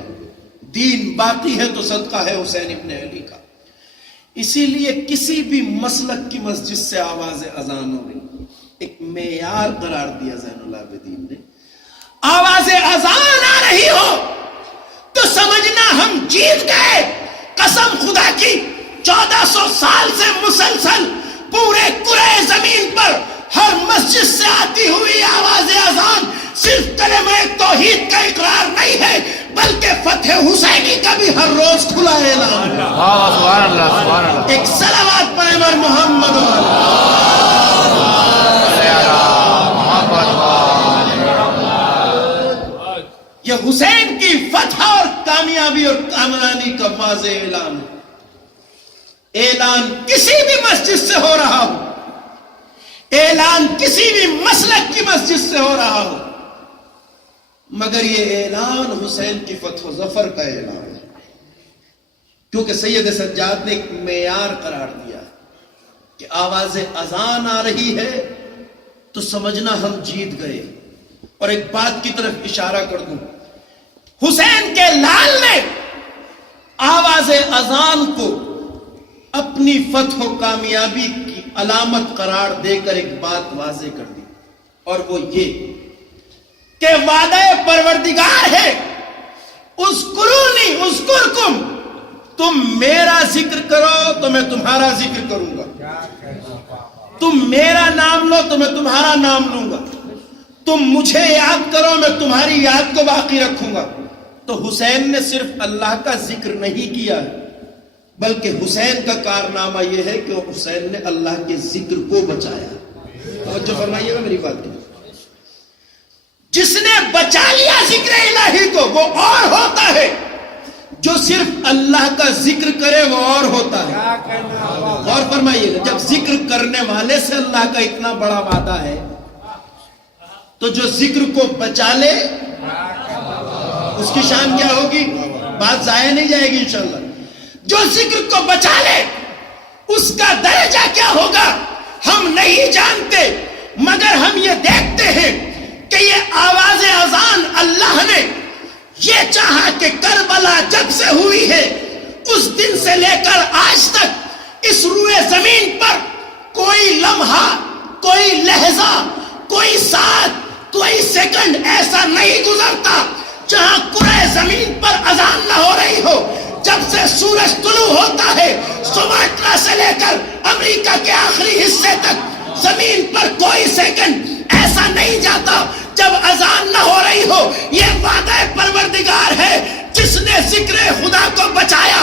دین باقی ہے تو صدقہ ہے حسین ابن علی کا۔ اسی لیے کسی بھی مسلک کی مسجد سے آواز اذان ہو رہی، ایک معیار قرار دیا زین العابدین نے، آواز اذان آ رہی ہو تو سمجھنا ہم جیت گئے۔ قسم خدا کی 1400 سال سے مسلسل پورے کرۂ زمین پر ہر مسجد سے آتی ہوئی آواز اذان صرف کلمہ توحید کا اقرار نہیں ہے، بلکہ فتح حسینی کا بھی ہر روز کھلا اعلان ہے۔ واہ سبحان اللہ، سبحان اللہ۔ ایک صلوات پڑھیں بر محمد یہ حسین کی فتح اور کامیابی اور کامرانی کا واضح اعلان ہے۔ اعلان کسی بھی مسجد سے ہو رہا ہو، اعلان کسی بھی مسلک کی مسجد سے ہو رہا ہو، مگر یہ اعلان حسین کی فتح و ظفر کا اعلان ہے، کیونکہ سید سجاد نے ایک معیار قرار دیا کہ آواز اذان آ رہی ہے تو سمجھنا ہم جیت گئے۔ اور ایک بات کی طرف اشارہ کر دوں، حسین کے لال نے آواز اذان کو اپنی فتح و کامیابی کی علامت قرار دے کر ایک بات واضح کر دی، اور وہ یہ کہ وعدہ پروردگار ہے، اذکرونی اذکرکم، تم میرا ذکر کرو تو میں تمہارا ذکر کروں گا، تم میرا نام لو تو میں تمہارا نام لوں گا، تم مجھے یاد کرو میں تمہاری یاد کو باقی رکھوں گا۔ تو حسین نے صرف اللہ کا ذکر نہیں کیا، بلکہ حسین کا کارنامہ یہ ہے کہ حسین نے اللہ کے ذکر کو بچایا۔ توجہ فرمائیے گا میری بات کی، جس نے بچا لیا ذکر الہی کو وہ اور ہوتا ہے، جو صرف اللہ کا ذکر کرے وہ اور ہوتا ہے۔ غور فرمائیے گا، جب ذکر کرنے والے سے اللہ کا اتنا بڑا وعدہ ہے تو جو ذکر کو بچا لے اس کی شان کیا ہوگی؟ بات ضائع نہیں جائے گی انشاءاللہ۔ جو ذکر کو بچا لے اس کا درجہ کیا ہوگا؟ ہم نہیں جانتے، مگر ہم یہ دیکھتے ہیں کہ یہ آواز اذان اللہ نے یہ چاہا کہ کربلا جب سے ہوئی ہے اس دن سے لے کر آج تک اس روئے زمین پر کوئی لمحہ، کوئی لہجہ، کوئی ساتھ، کوئی سیکنڈ ایسا نہیں گزرتا جہاں کرۂ زمین پر اذان نہ ہو رہی ہو۔ جب سے سورج طلوع ہوتا ہے سماٹرا سے لے کر امریکہ کے آخری حصے تک زمین پر کوئی سیکنڈ ایسا نہیں جاتا جب اذان نہ ہو رہی ہو۔ یہ وعدہ پروردگار ہے جس نے ذکر خدا کو بچایا،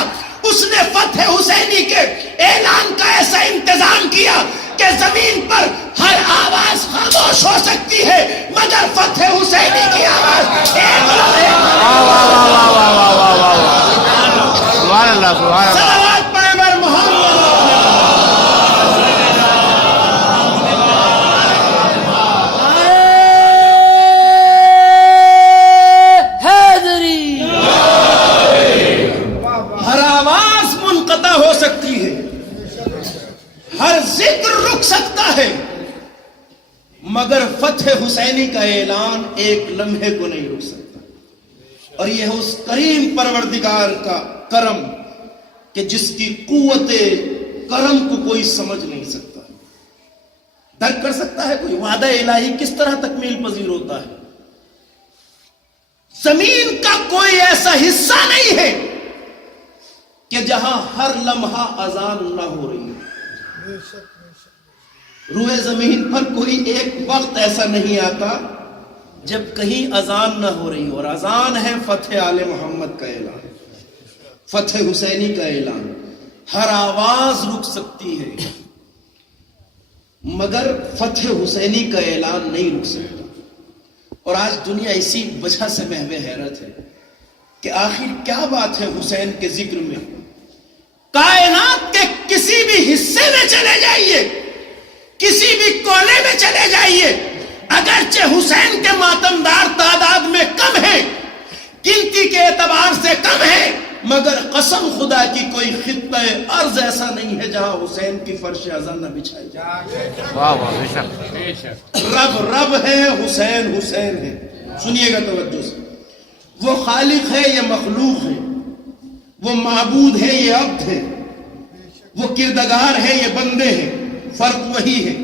اس نے فتح حسینی کے اعلان کا ایسا انتظام کیا کہ زمین پر ہر آواز خاموش ہو سکتی ہے مگر فتح حسینی کی آواز ایک سبحان اللہ سبحان اللہ صلوات پڑھے بر محمد۔ ہر آواز منقطع ہو سکتی ہے، ہر ذکر رک سکتا ہے مگر فتح حسینی کا اعلان ایک لمحے کو نہیں رک سکتا۔ اور یہ ہے اس کریم پروردگار کا کرم کہ جس کی قوت کرم کو کوئی سمجھ نہیں سکتا، درک کر سکتا ہے کوئی وعدہ الہی کس طرح تکمیل پذیر ہوتا ہے۔ زمین کا کوئی ایسا حصہ نہیں ہے کہ جہاں ہر لمحہ اذان نہ ہو رہی ہے۔ روئے زمین پر کوئی ایک وقت ایسا نہیں آتا جب کہیں اذان نہ ہو رہی ہو، اور اذان ہے فتح آل محمد کا اعلان، فتح حسینی کا اعلان۔ ہر آواز رک سکتی ہے مگر فتح حسینی کا اعلان نہیں رک سکتا۔ اور آج دنیا اسی وجہ سے محو حیرت ہے کہ آخر کیا بات ہے حسین کے ذکر میں۔ کائنات کے کسی بھی حصے میں چلے جائیے، کسی بھی کونے میں چلے جائیے، اگرچہ حسین کے ماتمدار تعداد میں کم ہیں، گنتی کے اعتبار سے کم ہیں، مگر قسم خدا کی کوئی خطہ ارض ایسا نہیں ہے جہاں حسین کی فرش اذان نہ بچھائی جائے۔ واہ واہ بے شک رب رب ہے، حسین حسین ہے۔ سنیے گا توجہ سے، وہ خالق ہے یہ مخلوق ہے، وہ معبود ہے یہ عبد ہے، وہ کردگار ہے یہ بندے ہیں، فرق وہی ہے۔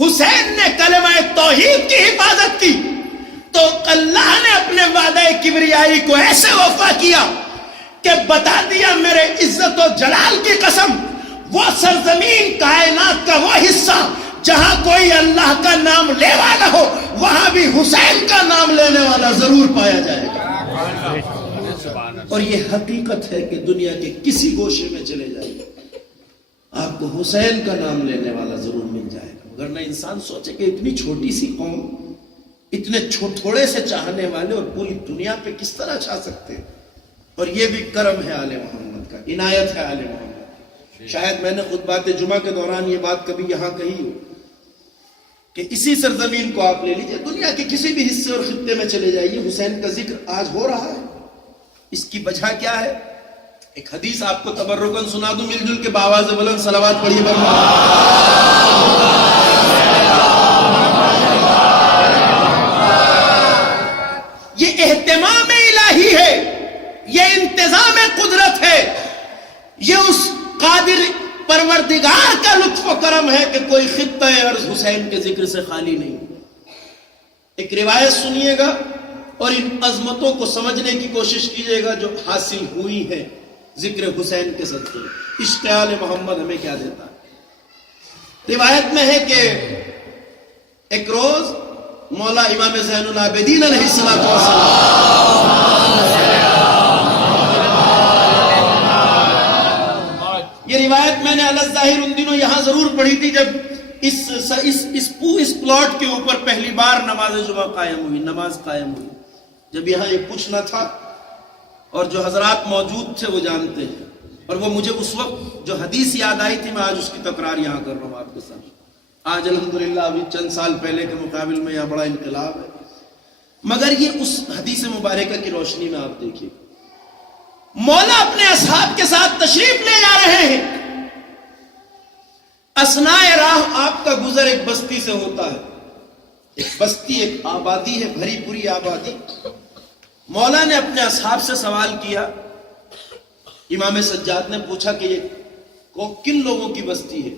حسین نے کلمہ توحید کی حفاظت کی تو اللہ نے اپنے وعدہ کبریائی کو ایسے وفا کیا کہ بتا دیا میرے عزت و جلال کی قسم، وہ سرزمین کائنات کا وہ حصہ جہاں کوئی اللہ کا نام لے والا ہو وہاں بھی حسین کا نام لینے والا ضرور پایا جائے گا۔ اور یہ حقیقت ہے کہ دنیا کے کسی گوشے میں چلے جائیے آپ کو حسین کا نام لینے والا ضرور مل جائے گا۔ ورنہ انسان سوچے کہ اتنی چھوٹی سی قوم، اتنے تھوڑے سے چاہنے والے اور پوری دنیا پہ کس طرح چھا سکتے ہیں۔ اور یہ بھی کرم ہے آل محمد کا، عنایت ہے آل محمد۔ شاید میں نے خطبات جمعہ کے دوران یہ بات کبھی یہاں کہی ہو کہ اسی سرزمین کو آپ لے لیجئے، دنیا کے کسی بھی حصے اور خطے میں چلے جائیے، حسین کا ذکر آج ہو رہا ہے۔ اس کی وجہ کیا ہے؟ ایک حدیث آپ کو تبرکاً سنا دوں، مل جل کے بآواز بلند صلوات پڑھیے یہ اہتمام الہی ہے، یہ انتظام قدرت ہے، یہ اس قادر پروردگار کا لطف و کرم ہے کہ کوئی خطہ ارض حسین کے ذکر سے خالی نہیں۔ ایک روایت سنیے گا اور ان عظمتوں کو سمجھنے کی کوشش کیجیے گا جو حاصل ہوئی ہے ذکر حسین کے صدقے۔ عشق آل محمد ہمیں کیا دیتا ہے؟ روایت میں ہے کہ ایک روز مولا امام زین العابدین علیہ الصلوۃ والسلام، یہ روایت میں نے الظاہر ان دنوں یہاں ضرور پڑھی تھی جب اس پلاٹ کے اوپر پہلی بار نماز جمعہ قائم ہوئی، نماز قائم ہوئی، جب یہاں یہ کچھ نہ تھا، اور جو حضرات موجود تھے وہ جانتے ہیں۔ اور وہ مجھے اس وقت جو حدیث یاد آئی تھی میں آج اس کی تکرار یہاں کر رہا ہوں آپ کے ساتھ۔ آج الحمدللہ ابھی چند سال پہلے کے مقابل میں یہاں بڑا انقلاب ہے، مگر یہ اس حدیث مبارکہ کی روشنی میں آپ دیکھیے، مولا اپنے اصحاب کے ساتھ تشریف لے جا رہے ہیں، اسنائے راہ آپ کا گزر ایک بستی سے ہوتا ہے. ایک بستی، ایک آبادی ہے، بھری پوری آبادی. مولا نے اپنے اصحاب سے سوال کیا. امام سجاد نے پوچھا کہ یہ کن لوگوں کی بستی ہے؟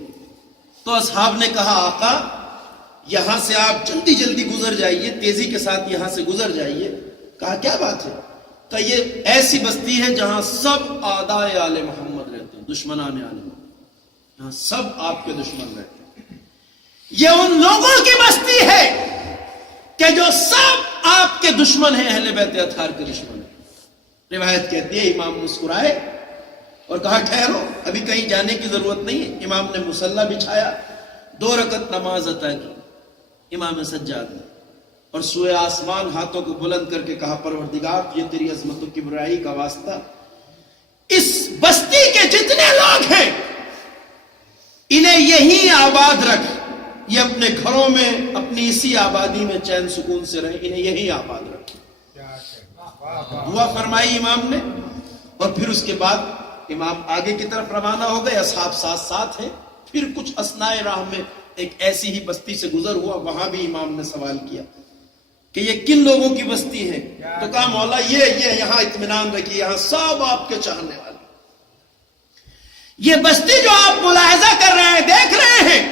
تو اصحاب نے کہا آقا یہاں سے آپ جلدی جلدی گزر جائیے، تیزی کے ساتھ یہاں سے گزر جائیے. کہا کیا بات ہے؟ کہ یہ ایسی بستی ہے جہاں سب اعدائے آل محمد رہتے ہیں، دشمنان آل محمد، یہاں سب آپ کے دشمن رہتے ہیں. یہ ان لوگوں کی بستی ہے کہ جو سب آپ کے دشمن ہیں، اہل بیت اطہار کے دشمن ہیں. روایت کہتی ہے امام مسکرائے اور کہا ٹھہرو، ابھی کہیں جانے کی ضرورت نہیں ہے. امام نے مصلی بچھایا، 2 رکعت نماز عطا کی امام سجاد نے، اور سوئے آسمان ہاتھوں کو بلند کر کے کہا پروردگار یہ تیری عظمت و کبریائی کا واسطہ، اس بستی کے جتنے لوگ ہیں انہیں یہی آباد رکھ، یہ اپنے گھروں میں اپنی اسی آبادی میں چین سکون سے رہے، انہیں یہی آباد رکھ. دعا فرمائی امام نے، اور پھر اس کے بعد امام آگے کی طرف روانہ ہو گئے، اصحاب ساتھ ساتھ ہیں. پھر کچھ اثناء راہ میں ایک ایسی ہی بستی سے گزر ہوا، وہاں بھی امام نے سوال کیا کہ یہ کن لوگوں کی بستی ہے؟ تو کہا مولا یہ یہاں اطمینان رکھیے، یہاں سب آپ کے چاہنے والے. یہ بستی جو آپ ملاحظہ کر رہے ہیں، دیکھ رہے ہیں،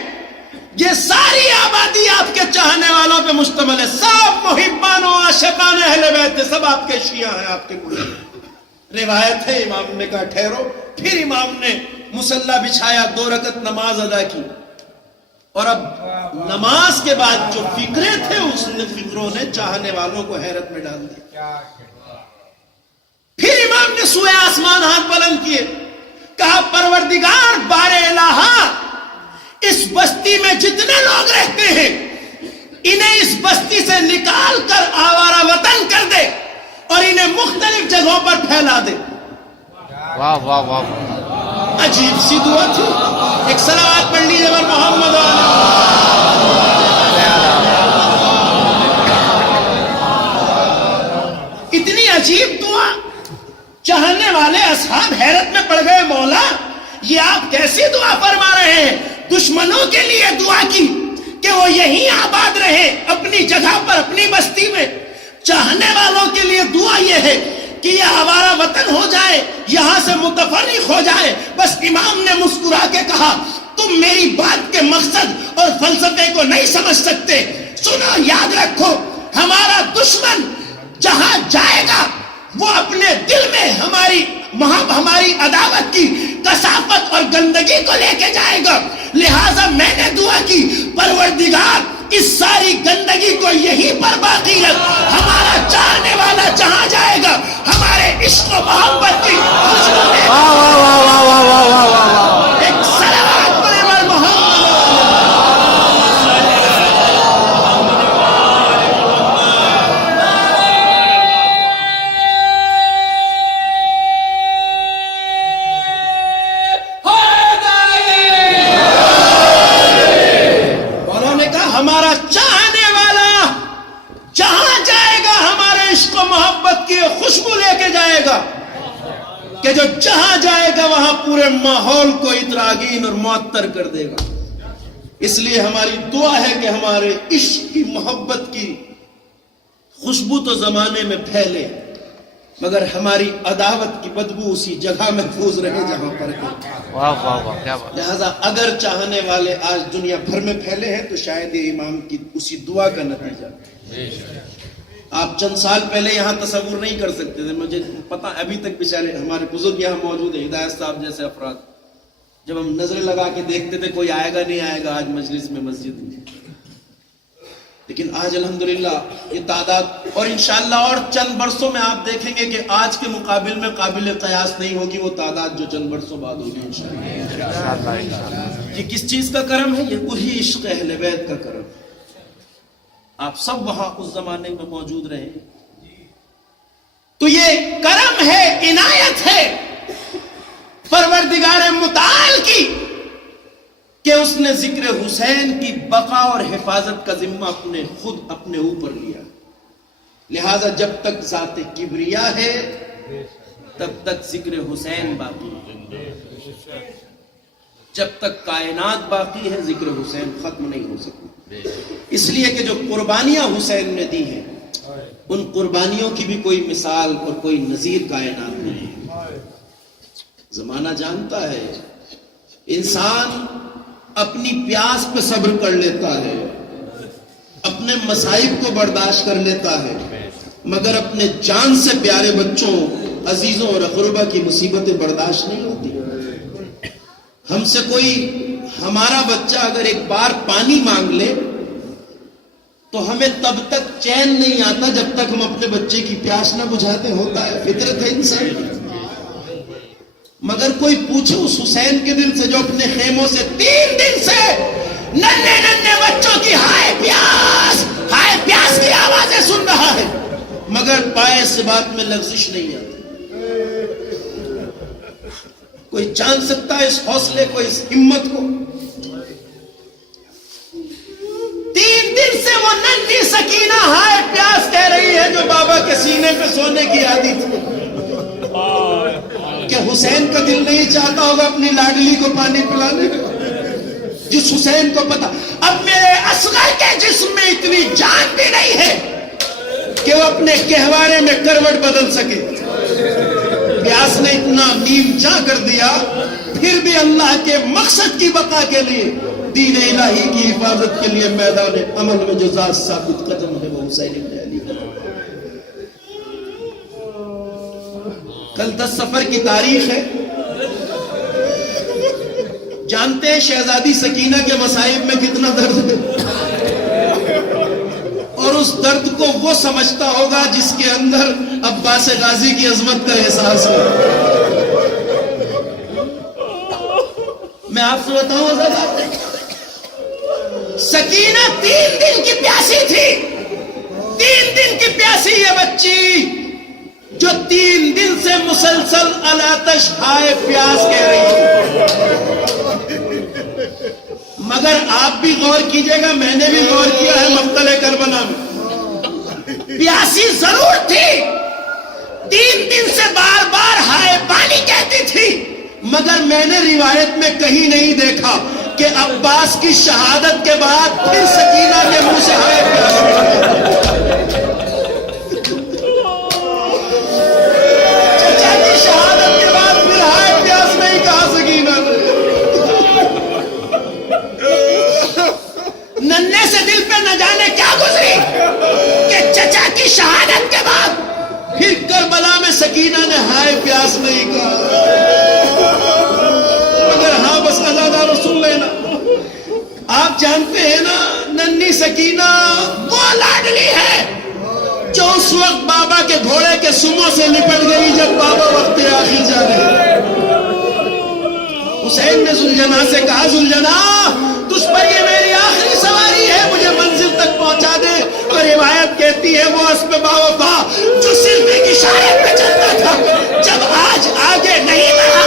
یہ ساری آبادی آپ کے چاہنے والوں پہ مشتمل ہے. سب محبان و عاشقان اہل بیت، سب آپ کے شیعہ ہیں، آپ کے مرید. روایت ہے امام نے کہا ٹھہرو. پھر امام نے مصلی بچھایا، 2 رکعت نماز ادا کی، اور اب نماز کے بعد جو فکرے تھے اس نے فکروں نے چاہنے والوں کو حیرت میں ڈال دیا. پھر امام نے سوئے آسمان ہاتھ بلند کیے، کہا پروردگار بار الہ، اس بستی میں جتنے لوگ رہتے ہیں انہیں اس بستی سے نکال کر آوارہ وطن کر دے اور انہیں مختلف جگہوں پر پھیلا دے. واہ واہ واہ، عجیب سی دعا تھی. ایک صلوات پڑھ لیجیے بر محمد اتنی عجیب دعا. چاہنے والے اصحاب حیرت میں پڑ گئے، مولا یہ آپ کیسی دعا فرما رہے ہیں؟ دشمنوں کے لیے دعا کی کہ وہ یہیں آباد رہے اپنی جگہ پر، اپنی بستی میں. چاہنے والوں کے لیے دعا یہ ہے کہ یہ آوارہ وطن ہو جائے، یہاں سے متفرق ہو جائے. بس امام نے مسکرا کے کہا تم میری بات کے مقصد اور فلسفے کو نہیں سمجھ سکتے. سنو، یاد رکھو، ہمارا دشمن جہاں جائے گا وہ اپنے دل میں ہماری عداوت کی کثافت اور گندگی کو لے کے جائے گا. لہٰذا میں نے دعا کی پروردگار اس ساری گندگی کو یہیں پر باقی رکھ. ہمارا چاہنے والا جہاں جائے گا ہمارے عشق و محبت کی خوشبو لے واہ واہ واہ واہ واہ واہ واہ واہ. ایک صلوات پڑھے بر محمد. ہمارا چاہنے والا جہاں جائے گا ہمارے عشق و محبت کی خوشبو لے کے جائے گا، کہ جو جہاں جائے گا وہاں پورے ماحول کو اطراگین اور معطر کر دے گا. اس لیے ہماری دعا ہے کہ ہمارے عشق کی محبت کی خوشبو تو زمانے میں پھیلے، مگر ہماری عداوت کی بدبو اسی جگہ محفوظ رہے جہاں پر ہے. واہ واہ واہ، کیا بات. لہذا اگر چاہنے والے آج دنیا بھر میں پھیلے ہیں تو شاید یہ امام کی اسی دعا کا نتیجہ. آپ چند سال پہلے یہاں تصور نہیں کر سکتے تھے. مجھے پتا ابھی تک بیچارے ہمارے بزرگ یہاں موجود ہیں، ہدایت صاحب جیسے افراد، جب ہم نظریں لگا کے دیکھتے تھے کوئی آئے گا نہیں آئے گا آج مجلس میں، مسجد میں. لیکن آج الحمدللہ یہ تعداد، اور انشاءاللہ اور چند برسوں میں آپ دیکھیں گے کہ آج کے مقابل میں قابل قیاس نہیں ہوگی وہ تعداد جو چند برسوں بعد ہوگی انشاءاللہ. یہ کس چیز کا کرم ہے؟ یہ وہی عشق اہل بیت کا کرم. آپ سب وہاں اس زمانے میں موجود رہے تو یہ کرم ہے، عنایت ہے پروردگار متعال کی کہ اس نے ذکر حسین کی بقا اور حفاظت کا ذمہ خود اپنے اوپر لیا. لہذا جب تک ذات کبریا ہے تب تک ذکر حسین باقی ہے. جب تک کائنات باقی ہے ذکر حسین ختم نہیں ہو سکتا. اس لیے کہ جو قربانیاں حسین نے دی ہیں ان قربانیوں کی بھی کوئی مثال اور کوئی نظیر کائنات نہیں ہے. زمانہ جانتا ہے انسان اپنی پیاس پہ صبر کر لیتا ہے, اپنے مصائب کو برداشت کر لیتا ہے, مگر اپنے جان سے پیارے بچوں, عزیزوں اور اقربا کی مصیبتیں برداشت نہیں ہوتی. ہم سے کوئی ہمارا بچہ اگر ایک بار پانی مانگ لے تو ہمیں تب تک چین نہیں آتا جب تک ہم اپنے بچے کی پیاس نہ بجھاتے. ہوتا ہے, فطرت ہے انسان کی. مگر کوئی پوچھے اس حسین کے دل سے جو اپنے خیموں سے 3 دن سے ننھے ننھے بچوں کی ہائے پیاس کی آوازیں سن رہا ہے, مگر پائے سے بات میں لغزش نہیں آتی. کوئی جان سکتا ہے اس حوصلے کو, اس ہمت کو؟ 3 دن سے وہ ننھی سکینہ ہائے پیاس کہہ رہی ہے جو بابا کے سینے پہ سونے کی عادی تھی. کہ حسین کا دل نہیں چاہتا ہوگا اپنی لاڈلی کو پانی پلانے کا, جس حسین کو پتا اب میرے اصغر کے جسم میں اتنی جان بھی نہیں ہے کہ وہ اپنے گہوارے میں کروٹ بدل سکے. پیاس نے اتنا نیم جاں کر دیا, پھر بھی اللہ کے مقصد کی بقا کے لیے, دین الہی کی حفاظت کے لیے میدان عمل میں جو ذات ثابت قدم ہے وہ حسین بن علی. کل 10 صفر کی تاریخ ہے. جانتے ہیں شہزادی سکینہ کے مصائب میں کتنا درد ہے, اور اس درد کو وہ سمجھتا ہوگا جس کے اندر عباس غازی کی عظمت کا احساس ہو. میں آپ سے بتاؤں سکینہ 3 دن کی پیاسی تھی, 3 دن کی پیاسی یہ بچی جو 3 دن سے مسلسل الاتش ہائے پیاس کہہ رہی ہے. مگر آپ بھی غور کیجئے گا, میں نے بھی غور کیا ہے مقتل کربلا میں, پیاسی ضرور تھی, 3 دن سے بار بار ہائے پانی کہتی تھی, مگر میں نے روایت میں کہیں نہیں دیکھا کہ عباس کی شہادت کے بعد پھر سکینہ کے منہ سے ہائے پیاس. چچا کی شہادت کے بعد پھر ہائے پیاس نہیں کہا سکینہ نے. ننھے سے دل پہ نہ جانے کیا گزری کہ چچا کی شہادت کے بعد پھر کربلا میں سکینہ نے ہائے پیاس نہیں کہا. مگر ہاں بس ازادار سن لینا, آپ جانتے ہیں نا ننھی سکینہ وہ لاڈلی ہے جو اس وقت بابا کے گھوڑے کے سموں سے لپٹ گئی جب بابا وقت آخر جا رہے. حسین نے زلجنا سے کہا, زلجنا تجھ پر یہ میری آخری سواری ہے, مجھے منزل تک پہنچا دے. اور روایت کہتی ہے وہ اسب باوفا جو صرف ایک اشارے پہ چلتا تھا, جب آج آگے نہیں بڑھا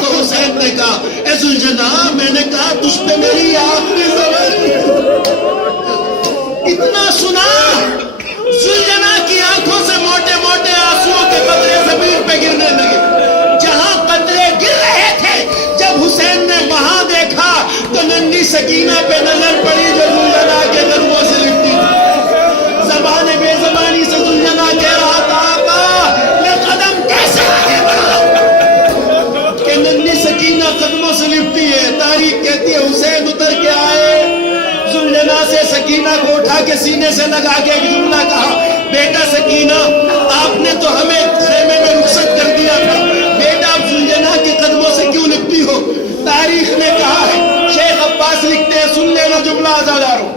تو حسین نے کہا اے زلجنا, میں نے کہا تجھ پہ میری آخری سواری ہے. اتنا سنا, زلجنا کی آنکھوں سے موٹے موٹے آنسوؤں کے قطرے زمین پہ گرنے لگے. جہاں قطرے گر رہے تھے جب حسین نے وہاں دیکھا تو ننھی سکینہ پہ نظر پڑی جو زلجنا کے قدموں سے لپٹی تھی. زبان بے زبانی سے زلجنا کہہ رہا تھا آقا میں قدم کیسے آگے بڑھا کہ ننھی سکینہ قدموں سے لپٹی ہے. تاریخ کہتی ہے حسین اتر کے آئے, زلجنا سے سکینہ کو اٹھا کے سینے سے لگا کے ایک جملہ کہا, بیٹا سکینہ آپ نے تو ہمیں خیمے میں رخصت کر دیا تھا, بیٹا آپ زلجنا کے قدموں سے کیوں لپٹی ہو. تاریخ نے کہا ہے, شیخ عباس لکھتے ہیں, سن لینا جملہ آزاداروں,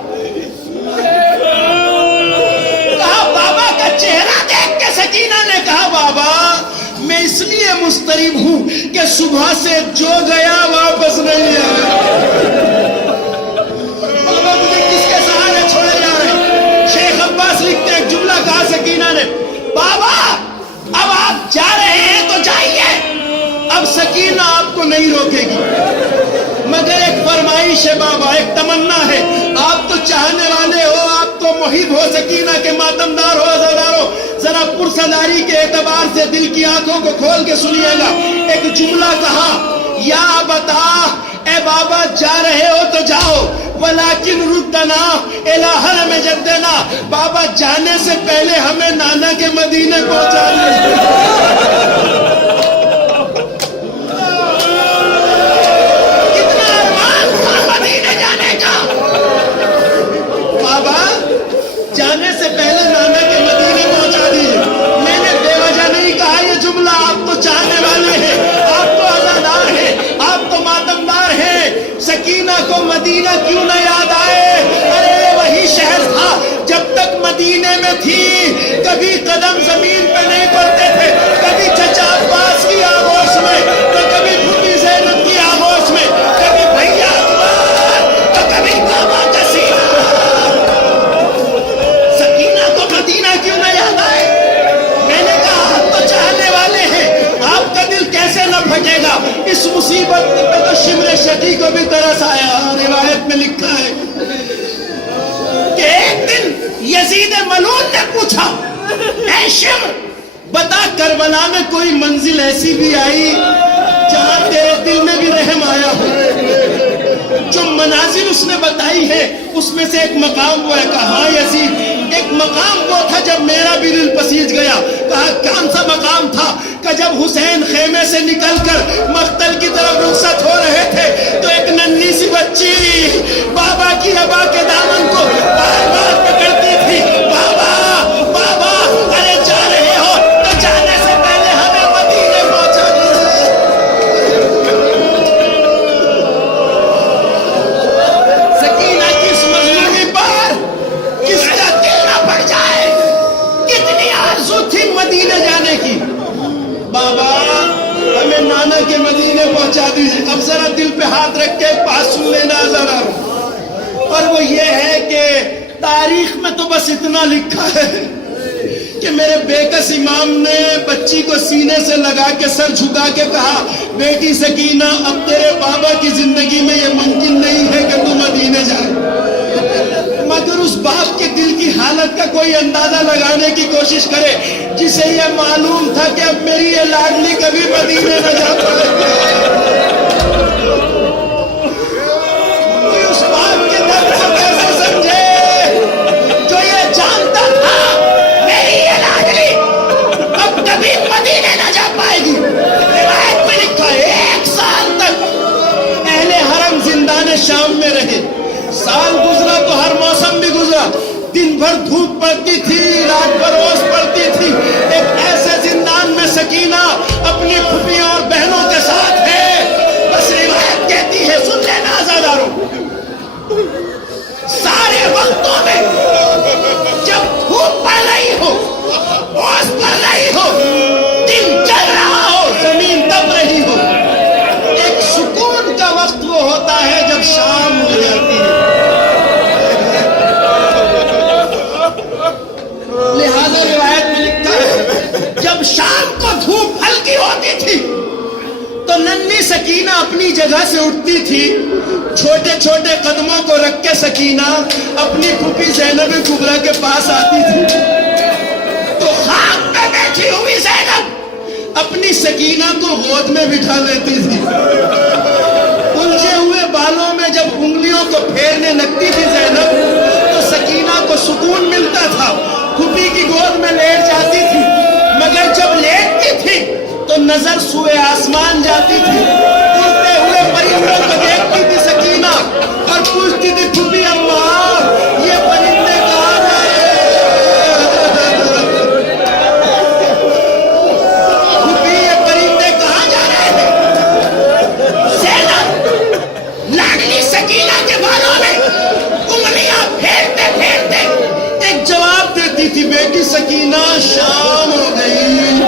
کہا بابا کا چہرہ دیکھ کے سکینہ نے کہا بابا میں اس لیے مضطرب ہوں کہ صبح سے جو گیا واپس نہیں آیا. بابا مجھے کس کے سہارے چھوڑے جا رہے ہیں. شیخ عباس لکھتے ہیں, ایک جملہ کہا سکینہ نے, بابا اب آپ جا رہے ہیں تو جائیے, اب سکینہ آپ کو نہیں روکے گی, مگر ایک فرمائش ہے بابا, ایک تمنا ہے, آپ تو چاہنے والے ہو, آپ تو محب ہو, سکینہ کے ماتمدار ہو, عزادارو ذرا پرسداری کے اعتبار سے دل کی آنکھوں کو کھول کے سنیے گا. ایک جملہ کہا, یا بتا اے بابا جا رہے ہو تو جاؤ، ولیکن ردنا الی حرم جدنا، بابا جانے سے پہلے ہمیں نانا کے مدینے پہنچا دیجیے۔ کتنا ارمان تھا مدینے جانے کا، بابا جانے سے پہلے نانا کے مدینے پہنچا دیجیے۔ میں نے بے وجہ نہیں کہا یہ جملہ، آپ تو چاہنے والے ہیں، آپ تو عزادار ہیں، آپ تو ماتمدار ہیں، سکینہ کو مدینہ کیوں نہ یاد آئے؟ ارے وہی شہر تھا جب تک مدینے میں تھی کبھی قدم زمین پہ نہیں پڑتے تھے، کبھی چچا عباس کی آغوش میں تو کبھی پھوپھی زینب کی آغوش میں، کبھی بھیا اکبر تو کبھی بابا کا سینہ۔ سکینہ کو مدینہ کیوں نہ یاد آئے؟ میں نے کہا آپ تو چاہنے والے ہیں، آپ کا دل کیسے نہ پھٹے گا؟ اس مصیبت پہ تو شمر شقی کو بھی ترس آیا۔ روایت میں لکھا ہے کہ ایک دن یزید ملعون نے پوچھا، اے شمر بتا کربلا میں کوئی منزل ایسی بھی آئی جہاں تیرے دل میں بھی رحم آیا ہو؟ جو منازل اس نے بتائی ہے اس میں سے ایک مقام وہ ہے۔ کہا ہاں یزید، ایک مقام وہ تھا جب میرا بھی دل پسیج گیا۔ کہا کون سا مقام تھا؟ کہ جب حسین خیمے سے نکل کر مقتل کی طرف رخصت ہو رہے تھے تو ایک ننھی سی بچی بابا کی ابا کے دامن کو بار بار پکڑتی تھی، بابا بابا ارے جا رہے ہو تو جانے سے پہلے ہمیں مدینے پہنچا دیجیے۔ سکینہ کی اس مظلومی پر کس کا دل نہ پڑ جائے؟ کتنی آرزو تھی مدینے جانے کی۔ بابا ہمیں نانا کے مدینے پہنچا دیجیے۔ اب ذرا دل پہ ہاتھ رکھ کے بات سن لینا ذرا، اور وہ یہ ہے کہ تاریخ میں تو بس اتنا لکھا ہے کہ میرے بیکس امام نے بچی کو سینے سے لگا کے سر جھکا کے کہا، بیٹی سکینہ اب تیرے بابا کی زندگی میں یہ ممکن نہیں ہے کہ تو مدینے جائے۔ مگر اس باپ کے دل کی حالت کا کوئی اندازہ لگانے کی کوشش کرے جسے یہ معلوم تھا کہ اب میری یہ لاڈلی کبھی مدینے نہ جا پائے گی۔ کوئی اس باپ کے درد کو کیسے سمجھے جو یہ جانتا تھا میری یہ لاڈلی اب کبھی مدینے نہ جا پائے گی۔ روایت میں لکھا ہے 1 سال تک اہل حرم زندان شام میں رہے۔ سال گزرا تو ہر موسم بھی گزرا، دن بھر دھوپ پڑتی تھی، رات بھر اوس پڑتی تھی۔ ایک ایسے زندان میں سکینہ اپنی پھوپھیوں اور بہنوں کے ساتھ ہے۔ بس روایت کہتی ہے، سن لینا عزاداروں، سارے وقتوں میں جب دھوپ پڑ رہی ہو، اوس پڑ رہی ہو، دن چل رہا ہو، زمین دب رہی ہو، ایک سکون کا وقت وہ ہوتا ہے جب شام ہو جاتی ہے۔ لہذا روایت میں لکھا ہے جب شام کو دھوپ ہلکی ہوتی تھی تو ننھی سکینہ اپنی جگہ سے اٹھتی تھی، چھوٹے چھوٹے قدموں کو رکھ کے سکینہ اپنی پھوپھی زینب کبریٰ کے پاس آتی تھی تو خاک پہ بیٹھی ہوئی زینب اپنی سکینہ کو گود میں بٹھا لیتی تھی۔ الجھے ہوئے بالوں میں جب انگلیوں کو پھیرنے لگتی تھی زینب تو سکینہ کو سکون ملتا تھا، پھوپھی کی گود میں لیٹ جاتی تھی۔ مگر جب لیٹتی تھی تو نظر سوئے آسمان جاتی تھی، اڑتے ہوئے پرندوں کو دیکھتی تھی سکینہ اور پوچھتی تھی، پھوپھی اماں یہ پرندے کہاں گئے؟ پھوپھی یہ پرندے کہاں جا رہے ہیں؟ زینب لاڈلی سکینہ کے بالوں میں انگلیاں پھیرتے پھیرتے ایک جواب دیتی تھی، بیٹی سکینہ شام ہو گئی،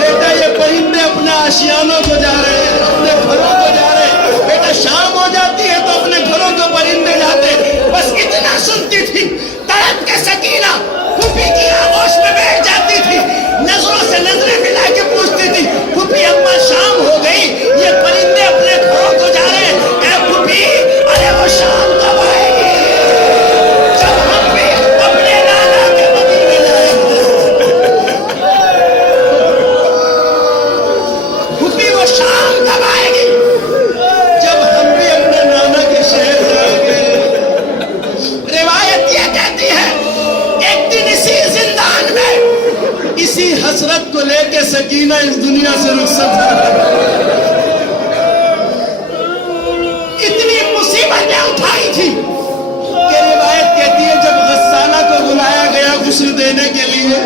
بیٹا یہ پرندے اپنے آشیانوں کو جا رہے ہیں، اپنے گھروں کو جا رہے ہیں، بیٹا شام ہو جاتی ہے تو اپنے گھروں کو پرندے جاتے۔ بس اتنا سنتی تھی، تڑپ کے سکینہ پھوپھی کی آغوش میں بیٹھ جاتی تھی، نظروں سے نظریں ملا کے پوچھتی تھی، پھوپھی اماں شام ہو گئی، یہ پرندے اپنے گھروں کو جا رہے ہیں، اے پھوپھی ارے وہ شام کب آئے گی جب ہم بھی اپنے نانا کے مدینے جائیں گے؟ پھوپھی وہ شام کب آئے گی حسرت کو لے کے سکینہ اس دنیا سے رخصت ہو گئی. اتنی مصیبتیں اٹھائی تھی کہ روایت کہتی ہے جب غسالہ کو بلایا گیا غسل دینے کے لیے،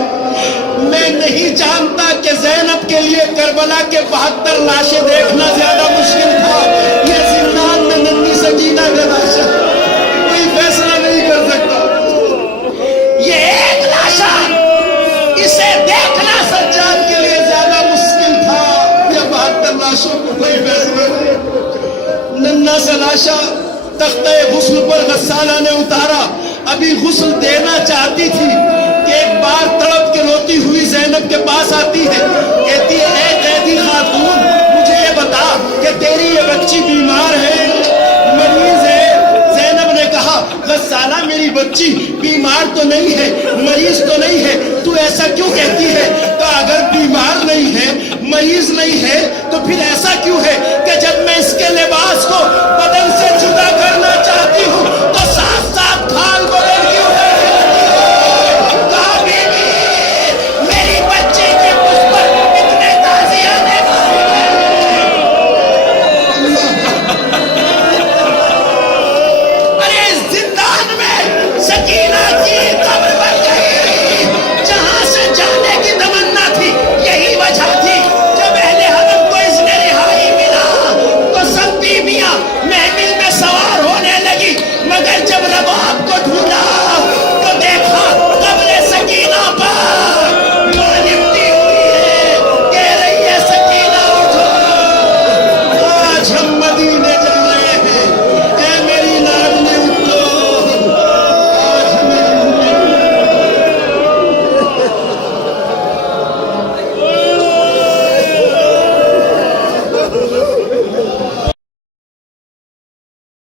میں نہیں جانتا کہ زینب کے لیے کربلا کے 72 لاشیں دیکھنا زیادہ مشکل تھا یا زندان میں ننھی سکینہ کا لاشا. کوئی فیصلہ نہیں کر سکتا. یہ ایک لاشا اسے دیکھنا سجاد کے لیے زیادہ مشکل تھا یا 72 لاشوں کو کوئی فیصلہ نہیں. ننھا سا لاشا تختہ غسل پر غسالہ نے اتارا. ابھی غسل دینا چاہتی تھی کہ ایک بار تڑپ کے روتی ہوئی زینب کے پاس آتی ہے، کہتی ہے اے قیدی خاتون مجھے یہ بتا کہ تیری یہ بچی بیمار ہے، مریض ہے. زینب نے کہا غسالہ میری بچی بیمار تو نہیں ہے، مریض تو نہیں ہے،